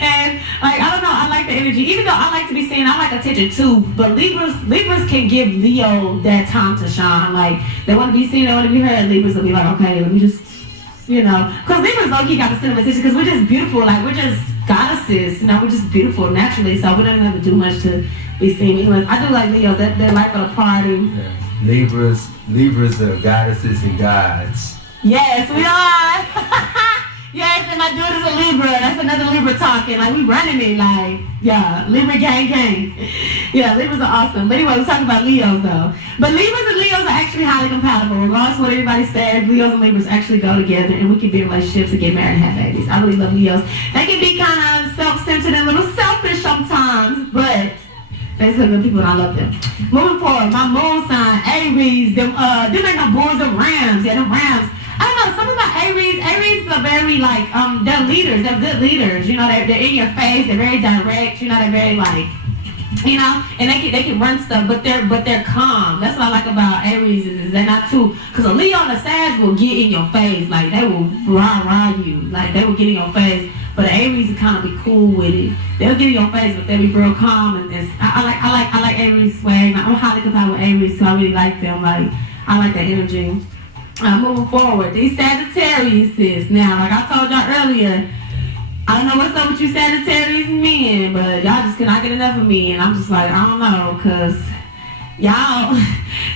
And, like, I don't know. I like the energy. Even though I like to be seen, I like attention too. But Libras can give Leo that time to shine. Like, they want to be seen. They want to be heard. Libras will be like, okay, let me just, you know. Because Libras low-key got the center of attention because we're just beautiful. Like, we're just goddesses. You know, we're just beautiful naturally. So we don't have to do much to be seen. Anyways, I do like Leos. They're like for the party. Yeah. Libras are goddesses and gods. Yes, we are. Yes, and my dude is a Libra. That's another Libra talking. Like, we running it. Like, yeah, Libra gang. Yeah, Libras are awesome. But anyway, we're talking about Leos though. But Libras and Leos are actually highly compatible. Regardless of what anybody says, Leos and Libras actually go together, and we can be in relationships and get married and have babies. I really love Leos. They can be kind of self-centered and a little selfish sometimes, but they're some good people and I love them. Moving forward, my moon sign, Aries, them ain't no bulls, them Rams. Yeah, them Rams. I don't know, something about Aries. Aries are very like, they're leaders, they're good leaders. You know, they're in your face, they're very direct, you know, they're very like, you know, and they can run stuff, but they're calm. That's what I like about Aries is they're not too, because a Leo and a Sag will get in your face, like they will rah you, like they will get in your face. But the Aries will kind of be cool with it. They'll get in your face, but they'll be real calm. And I like Aries swag. I'm highly compatible with Aries, so I really like them. Like, I like that energy. Moving forward, these Sagittariuses. Now, like I told y'all earlier, I don't know what's up with you Sagittarius men, but y'all just cannot get enough of me. And I'm just like, I don't know, because y'all,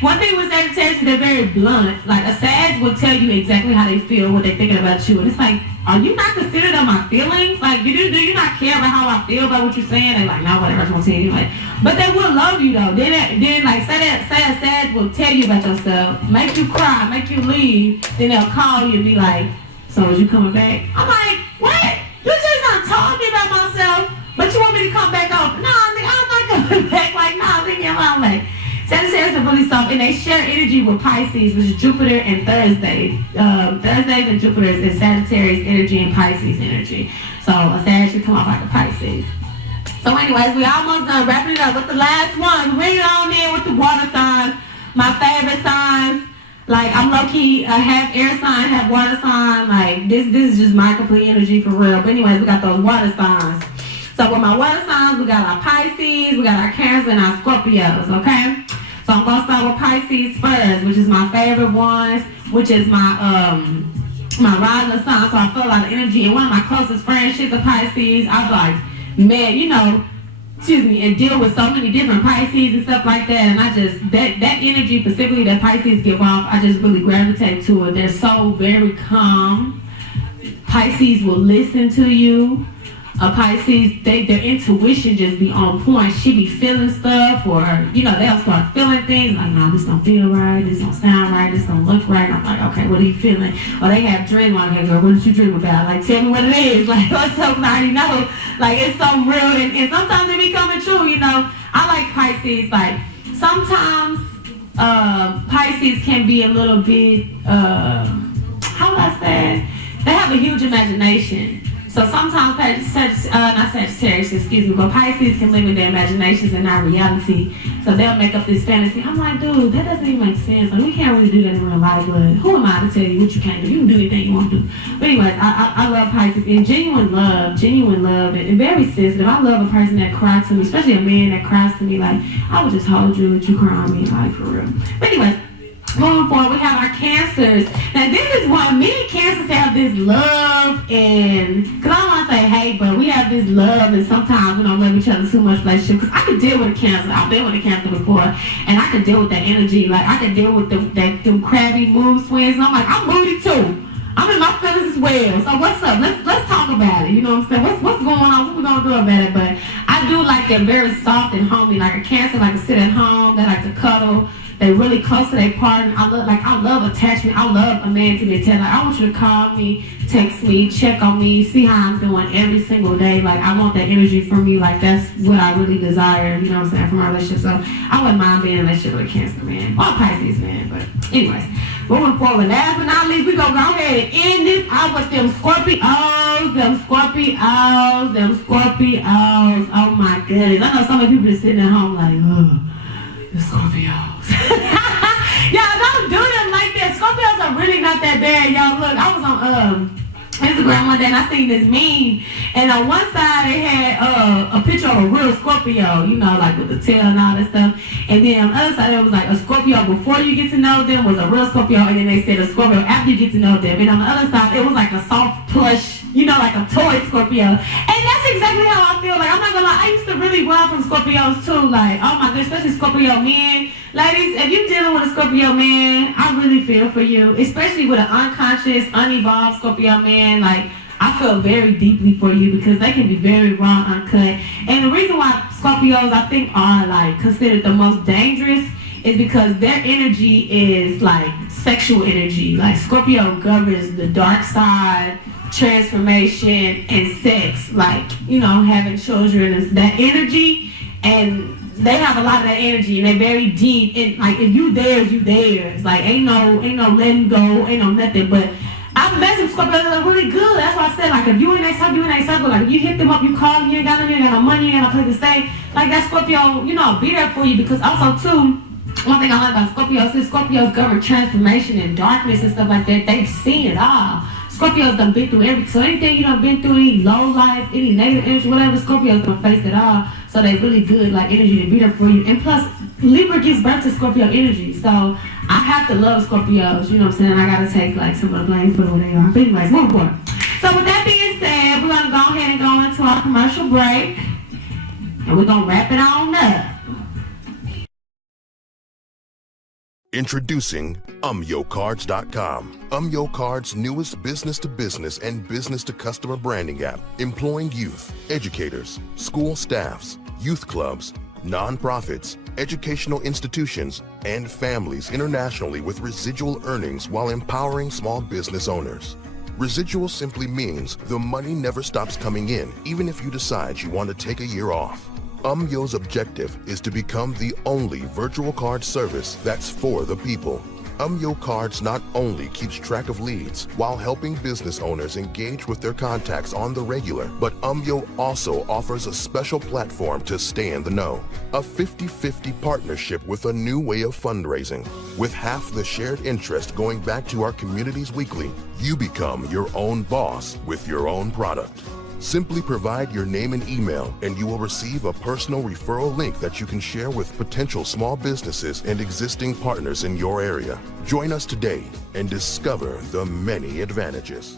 one thing with Sagittarius, they're very blunt. Like, a Sag will tell you exactly how they feel, what they're thinking about you. And it's like, are you not considerate of my feelings? Like, do you not care about how I feel about what you're saying? They're like, no, whatever, I won't tell you anyway. But they will love you though. Then like, say a Sag will tell you about yourself, make you cry, make you leave. Then they'll call you and be like, so is you coming back? I'm like, what? You just not told me about myself, but you want me to come back up? No, I'm not coming back. Like, no, leave me alone. Like, Sagittarius are really soft, and they share energy with Pisces, which is Jupiter and Thursday. Thursdays and Jupiter's is Sagittarius energy and Pisces energy. So a Sag should come off like a Pisces. So anyways, we almost done wrapping it up with the last one. Bring it on in with the water signs. My favorite signs. Like, I'm low-key a half air sign, half water sign. Like, this is just my complete energy for real. But anyways, we got those water signs. So with my water signs, we got our Pisces, we got our Cancer, and our Scorpios, okay? So I'm gonna start with Pisces first, which is my favorite ones, which is my rising sign. So I feel a lot of energy. And one of my closest friends, she's a Pisces. I was like, man, you know, and deal with so many different Pisces and stuff like that. And I just, that energy specifically that Pisces give off, I just really gravitate to it. They're so very calm. Pisces will listen to you. Pisces, their intuition just be on point. She be feeling stuff, or, you know, they'll start feeling things like, no, this don't feel right, this don't sound right, this don't look right. And I'm like, okay, what are you feeling? Or they have dream like, hey girl, what did you dream about? Like, tell me what it is. Like, what's up? I already know. Like, it's so real, and sometimes it be coming true, you know. I like Pisces. Like, sometimes Pisces can be a little bit, how would I say? they have a huge imagination. So sometimes not Sagittarius, excuse me, but Pisces can live in their imaginations and not reality. So they'll make up this fantasy. I'm like, dude, that doesn't even make sense. Like, we can't really do that in real life, but who am I to tell you what you can't do? You can do anything you want to do. But anyways, I love Pisces and genuine love, and very sensitive. I love a person that cries to me, especially a man that cries to me. Like, I would just hold you and you cry on me, like, for real. But anyways, moving forward, we have our Cancers. Now, this is why many Cancers have this love and, because I don't want to say hate, but we have this love and sometimes we don't love each other too much relationship. Because I could deal with a Cancer. I've been with a Cancer before, and I could deal with that energy. Like, I could deal with them crabby mood swings. And I'm like, I'm moody too. I'm in my feelings as well. So what's up? Let's talk about it. You know what I'm saying? What's going on? What we gonna do about it? But I do like them very soft and homey. Like a Cancer like to sit at home. They like to cuddle. They really close to their partner. I love attachment. I love a man to be attached. Like, I want you to call me, text me, check on me, see how I'm doing every single day. Like, I want that energy from you. Like, that's what I really desire, you know what I'm saying, from our relationship. So I wouldn't mind being in a relationship with a Cancer man or a Pisces man. But anyways, moving forward, last but not least, we're going to go ahead and end this out with them Scorpios. Oh my goodness. I know some of the people just sitting at home like, the Scorpios. Y'all don't do them like that. Scorpios are really not that bad, y'all. Look, I was on Instagram one day and I seen this meme, and on one side they had a picture of a real Scorpio, you know, like with the tail and all that stuff, and then on the other side it was like a Scorpio before you get to know them was a real Scorpio, and then they said a Scorpio after you get to know them, and on the other side it was like a soft plush, you know, like a toy Scorpio. And that's exactly how I feel. Like, I'm not gonna lie, I used to really run from Scorpios too. Like, oh my goodness, especially Scorpio men. Ladies, if you're dealing with a Scorpio man, I really feel for you. Especially with an unconscious, unevolved Scorpio man. Like, I feel very deeply for you because they can be very raw, uncut. And the reason why Scorpios, I think, are like considered the most dangerous is because their energy is like sexual energy. Like, Scorpio governs the dark side, transformation, and sex. Like, you know, having children is that energy, and they have a lot of that energy, and they're very deep. And like, if you theirs, you theirs. Like, ain't no letting go, ain't no nothing. But I've met some Scorpios that are really good. That's why I said, like, if you in that circle, like, if you hit them up, you call them, you ain't got no money, you ain't got no place to stay. Like, that Scorpio, you know, be there for you. Because also too, one thing I like about Scorpios is Scorpios govern transformation and darkness and stuff like that. They've seen it all. Scorpios done been through everything. So anything you done been through, any low life, any negative energy, whatever, Scorpios done faced it all. So they really good, like, energy to be there for you. And plus, Libra gives birth to Scorpio energy. So I have to love Scorpios, you know what I'm saying? I gotta take like some of the blame for what they are. But anyways, move forward. So with that being said, we're gonna go ahead and go into our commercial break. And we're gonna wrap it on up. Introducing UMYOCards.com. UMYO Cards' newest business-to-business and business-to-customer branding app, employing youth, educators, school staffs, youth clubs, nonprofits, educational institutions, and families internationally with residual earnings while empowering small business owners. Residual simply means the money never stops coming in, even if you decide you want to take a year off. UMYO's objective is to become the only virtual card service that's for the people. UMYO Cards not only keeps track of leads while helping business owners engage with their contacts on the regular, but UMYO also offers a special platform to stay in the know. A 50-50 partnership with a new way of fundraising. With half the shared interest going back to our communities weekly, you become your own boss with your own product. Simply provide your name and email, and you will receive a personal referral link that you can share with potential small businesses and existing partners in your area. Join us today and discover the many advantages.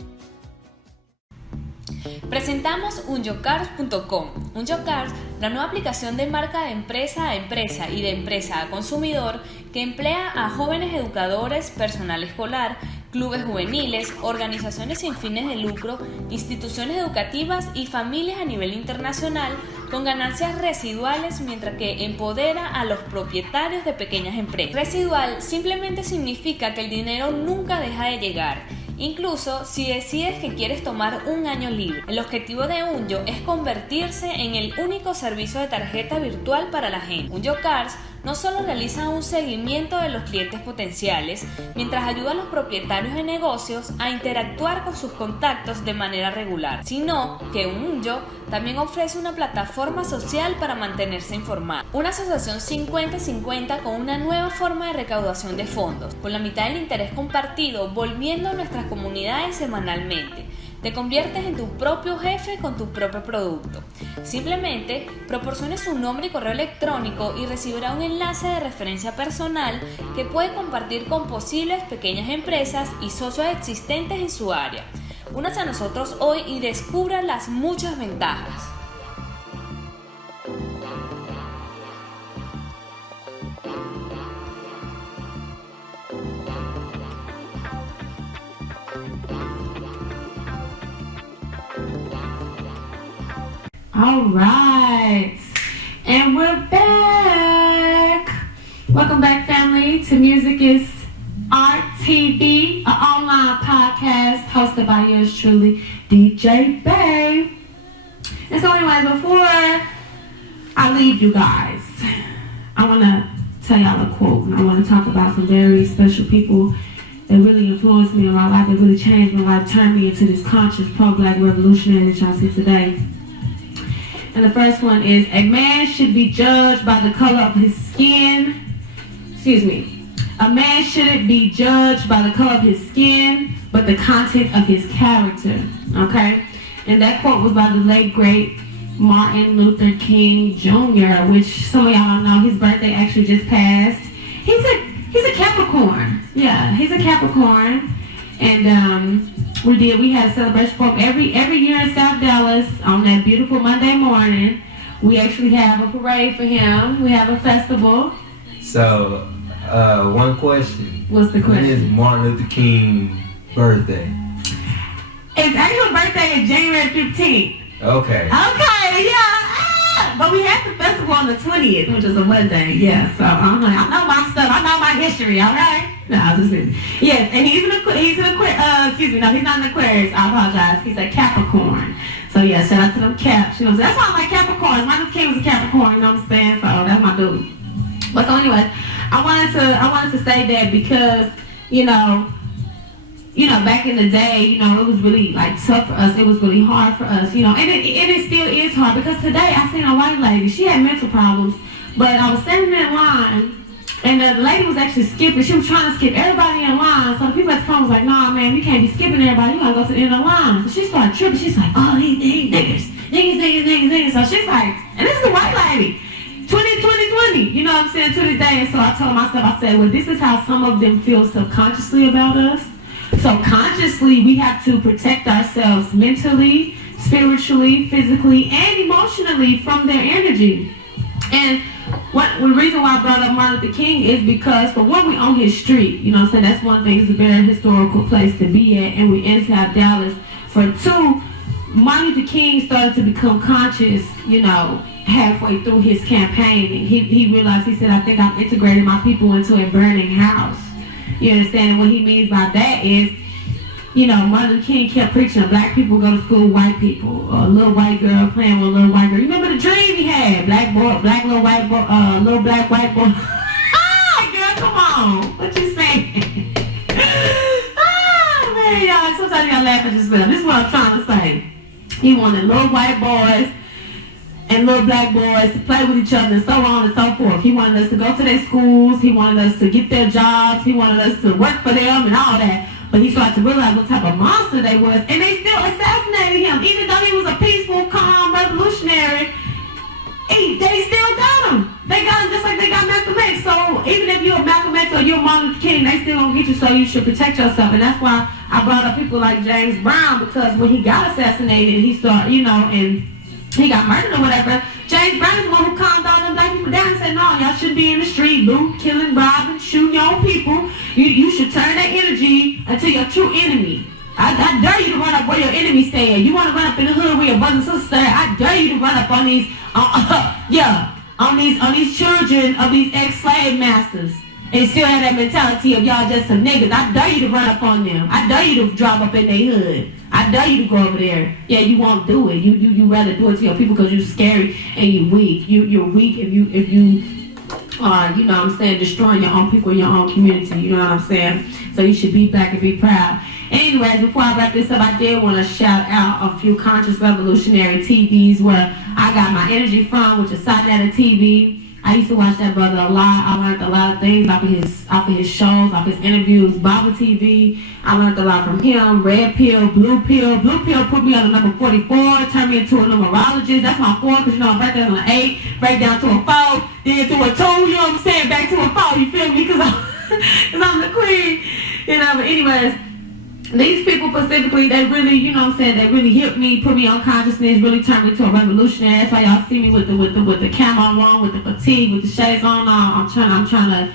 Presentamos UMYOCards.com. UMYOCards, la nueva aplicación de marca de empresa a empresa y de empresa a consumidor que emplea a jóvenes educadores, personal escolar, clubes juveniles, organizaciones sin fines de lucro, instituciones educativas y familias a nivel internacional con ganancias residuales, mientras que empodera a los propietarios de pequeñas empresas. Residual simplemente significa que el dinero nunca deja de llegar, incluso si decides que quieres tomar un año libre. El objetivo de UMYO es convertirse en el único servicio de tarjeta virtual para la gente. UMYO Cards no solo realiza un seguimiento de los clientes potenciales, mientras ayuda a los propietarios de negocios a interactuar con sus contactos de manera regular, sino que UMYO también ofrece una plataforma social para mantenerse informado. Una asociación 50-50 con una nueva forma de recaudación de fondos, con la mitad del interés compartido, volviendo a nuestras comunidades semanalmente. Te conviertes en tu propio jefe con tu propio producto. Simplemente proporcione su nombre y correo electrónico y recibirá un enlace de referencia personal que puede compartir con posibles pequeñas empresas y socios existentes en su área. Únase a nosotros hoy y descubra las muchas ventajas. All right, and we're back. Welcome back, family, to Music is Art TV, an online podcast hosted by yours truly, DJ Bay. And so anyways, before I leave you guys, I want to tell y'all a quote, and I want to talk about some very special people that really influenced me in my life, that really changed my life, turned me into this conscious pro-black revolutionary that y'all see today. And the first one is, a man should be judged by the color of his skin. A man shouldn't be judged by the color of his skin, but the content of his character. Okay? And that quote was by the late, great Martin Luther King Jr., which some of y'all don't know, his birthday actually just passed. He's a Capricorn. Yeah, he's a Capricorn. And we had a celebration for him every year in South Dallas on that beautiful Monday morning. We actually have a parade for him. We have a festival. So, one question. What's the question? When is Martin Luther King's birthday? His actual birthday is January 15th. Okay. Okay, yeah. But we had the festival on the 20th, which is a Monday. Yeah, so I know my stuff. I know my history, all right? No, I was just kidding. Yes, and he's an Aquarius. He's not an Aquarius. I apologize. He's a Capricorn. So yeah, shout out to them Caps. You know, that's why I like Capricorn. Martin Luther King was a Capricorn. You know what I'm saying? So that's my dude. But so anyways, I wanted to say that because you know, back in the day, it was really like tough for us. It was really hard for us, and it still is hard because today I seen a white lady. She had mental problems, but I was standing in line. And the lady was actually skipping. She was trying to skip everybody in line. So the people at the front was like, nah, man, we can't be skipping everybody. You gotta go to the end of the line. So she started tripping. She's like, oh, these niggas. So she's like, and this is a white lady. 20. You know what I'm saying? To the day. And so I told myself, I said, well, this is how some of them feel subconsciously about us. So consciously, we have to protect ourselves mentally, spiritually, physically, and emotionally from their energy. And the reason why I brought up Martin Luther King is because, for one, we on his street. You know what I'm saying? That's one thing. It's a very historical place to be at, and we're in South Dallas. For two, Martin Luther King started to become conscious, halfway through his campaign. He realized, he said, I think I've integrated my people into a burning house. You understand? And what he means by that is, Martin Luther King kept preaching, black people go to school, white people. A little white girl playing with a little white girl. You remember the dream he had? Black little white boy, little black white boy. Girl, come on. What you saying? Man, y'all, sometimes y'all laugh at yourself. This is what I'm trying to say. He wanted little white boys and little black boys to play with each other and so on and so forth. He wanted us to go to their schools. He wanted us to get their jobs. He wanted us to work for them and all that. But he started to realize what type of monster they was, and they still assassinated him. Even though he was a peaceful, calm, revolutionary, they still got him. They got him just like they got Malcolm X. So even if you're Malcolm X or you're Martin Luther King, they still gonna get you, so you should protect yourself. And that's why I brought up people like James Brown, because when he got assassinated, he started, and he got murdered or whatever, James Brown is the one who calmed all them black people down and said, no, y'all shouldn't be in the street, loot, killing, robbing, shooting your own people. You should turn that energy into your true enemy. I dare you to run up where your enemy stay at. You want to run up in the hood where your brothers and sisters stay at. I dare you to run up on these, on these children of these ex-slave masters. And still have that mentality of y'all just some niggas. I dare you to run up on them. I dare you to drive up in their hood. I dare you to go over there. Yeah, you won't do it. You rather do it to your people because you're scary and you're weak. You're weak if you you know what I'm saying, destroying your own people in your own community, you know what I'm saying? So you should be black and be proud. Anyways, before I wrap this up, I did want to shout out a few conscious revolutionary TVs where I got my energy from, which is Satnata TV. I used to watch that brother a lot. I learned a lot of things off of his shows, off his interviews. Baba TV, I learned a lot from him. Red Pill, Blue Pill. Blue Pill put me on the number 44, turned me into a numerologist. That's my 4, because you know, birthday on an 8, break down to a 4, then to a 2, you know what I'm saying, back to a 4, you feel me, because I'm the queen. You know, but anyways, these people specifically, they really, you know what I'm saying, they really hit me, put me on consciousness, really turned me into a revolutionary. That's why y'all see me with the camo on, with the fatigue, with the shades on. I'm trying to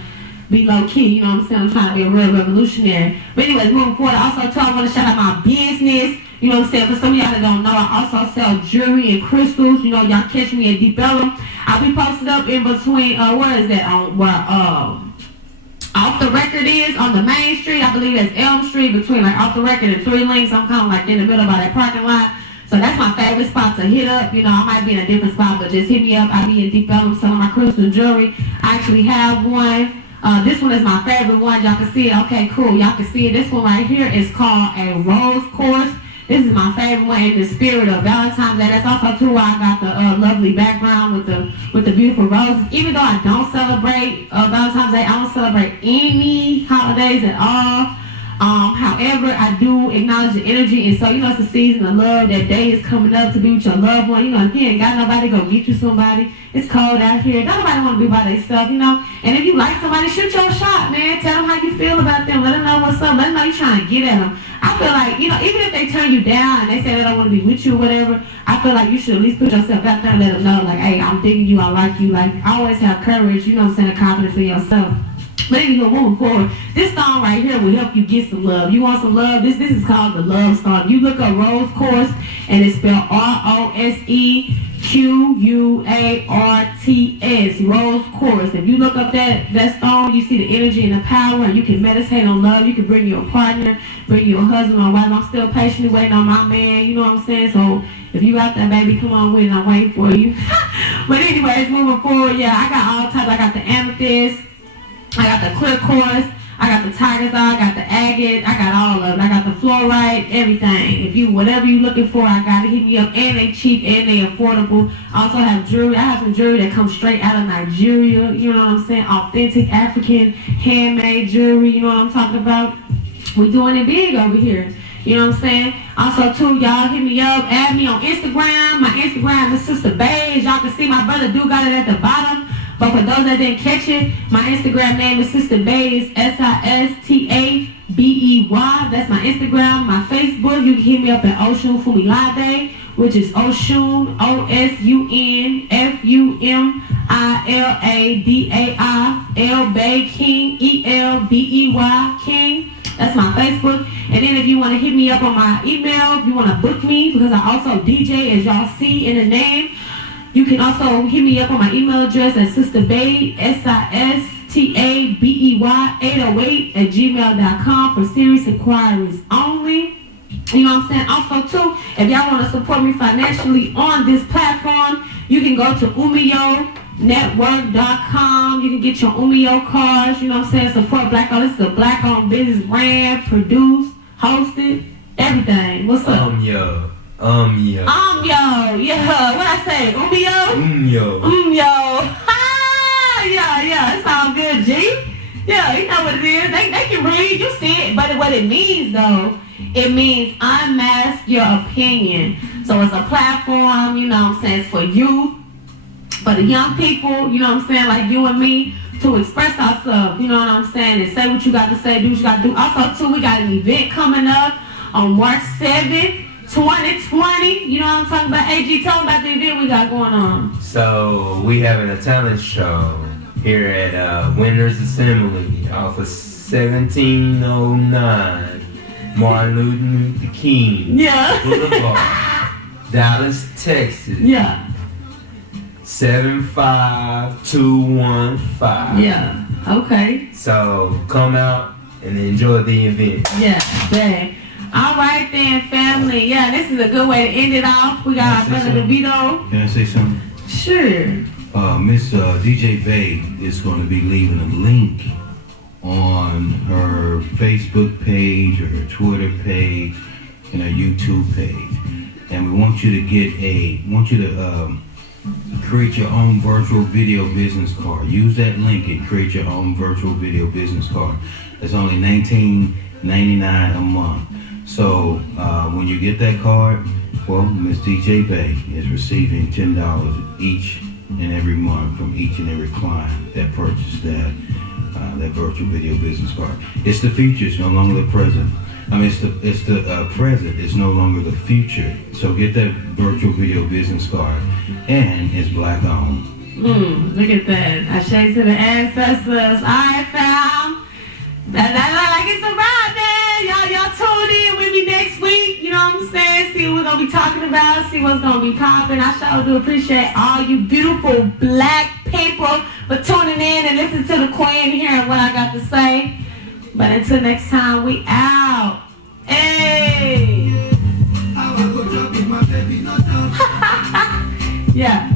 be low key, you know what I'm saying? I'm trying to be a real revolutionary. But anyways, moving forward, I want to shout out my business. You know what I'm saying? For some of y'all that don't know, I also sell jewelry and crystals. You know, y'all catch me at Deep Ellum. I'll be posted up in between, where is that? Off the Record is on the main street. I believe that's Elm Street, between like Off the Record and 3 Links. I'm kind of like in the middle by that parking lot. So that's my favorite spot to hit up. You know, I might be in a different spot, but just hit me up. I'll be in Deep Ellum selling my crystal jewelry. I actually have one. This one is my favorite one. Y'all can see it. Okay, cool. Y'all can see it. This one right here is called a rose quartz. This is my favorite one in the spirit of Valentine's Day. That's also too why I got the lovely background with the beautiful roses. Even though I don't celebrate Valentine's Day, I don't celebrate any holidays at all. However, I do acknowledge the energy, and so you know it's the season of love. That day is coming up to be with your loved one. You know, if you ain't got nobody, go get you somebody. It's cold out here. Don't nobody want to be by themselves, you know. And if you like somebody, shoot your shot, man. Tell them how you feel about them. Let them know what's up. Let them know you're trying to get at them. I feel like, you know, even if they turn you down and they say they don't want to be with you or whatever, I feel like you should at least put yourself out there and let them know, like, hey, I'm digging you, I like you. Like, always have courage, you know what I'm saying, and confidence in yourself. But anyway, moving forward, this song right here will help you get some love. You want some love? This is called the Love Song. You look up Rose Quartz, and it's spelled ROSEQUARTS, Rose Quartz. If you look up that song, you see the energy and the power, and you can meditate on love. You can bring you a partner, bring you a husband or wife. I'm still patiently waiting on my man, you know what I'm saying? So if you out there, baby, come on with it. I'm waiting for you. But anyways, moving forward, yeah, I got all types. I got the amethyst, I got the clear quartz, I got the tiger's eye, I got the agate, I got all of it. I got the fluorite, everything. If you, whatever you looking for, I got it. Hit me up, and they cheap and they affordable. I also have jewelry. I have some jewelry that comes straight out of Nigeria, you know what I'm saying? Authentic African handmade jewelry, you know what I'm talking about? We're doing it big over here. You know what I'm saying? Also, too, y'all hit me up, add me on Instagram. My Instagram is Sister Beige. Y'all can see my brother do got it at the bottom. But for those that didn't catch it, my Instagram name is Sister Beige, SISTABEY. That's my Instagram. My Facebook, you can hit me up at Oshun Fumilade, which is Oshun, OSUNFUMILADAI, Bay King, ELBEY King. That's my Facebook. And then if you want to hit me up on my email, if you want to book me, because I also DJ, as y'all see in the name, you can also hit me up on my email address at sisterbey, SISTABEY808 for serious inquiries only. You know what I'm saying? Also, too, if y'all want to support me financially on this platform, you can go to UMYO Network.com. You can get your UMYO cards. You know what I'm saying? Support Black owned. This is a Black owned business, ran, produced, hosted, everything. What's up? UMYO. Yeah. What I say? UMYO. Yeah. It sounds good, G. Yeah, you know what it is. They can read. You see it. But what it means, though, it means unmask your opinion. So it's a platform, you know what I'm saying, it's for you, for the young people, you know what I'm saying, like you and me, to express ourselves, you know what I'm saying, and say what you got to say, do what you got to do. Also, too, we got an event coming up on March 7th, 2020. You know what I'm talking about? AG, tell them about the event we got going on. So we having a talent show here at Winners Assembly off of 1709 Martin Luther King Boulevard, Dallas, Texas. Yeah. 75215. Yeah. Okay. So come out and enjoy the event. Yeah. Dang. All right then, family. Yeah, this is a good way to end it off. We got our brother DeVito. Can I say something? Sure. Miss DJ Bay is going to be leaving a link on her Facebook page or her Twitter page and her YouTube page. And we want you to create your own virtual video business card. Use that link and create your own virtual video business card. It's only $19.99 a month. So when you get that card, well, Miss DJ Bay is receiving $10 each and every month from each and every client that purchased that virtual video business card. It's the future, it's no longer the present. I mean, it's the present, it's no longer the future. So get that virtual video business card, and it's black owned. Look at that. I shake to the ancestors. I found that like it's around there. Y'all tune in with me next week. You know what I'm saying? See what we're gonna be talking about. See what's gonna be popping. I sure do appreciate all you beautiful black people for tuning in and listening to the queen, hearing what I got to say. But until next time, we out. Hey. Yeah.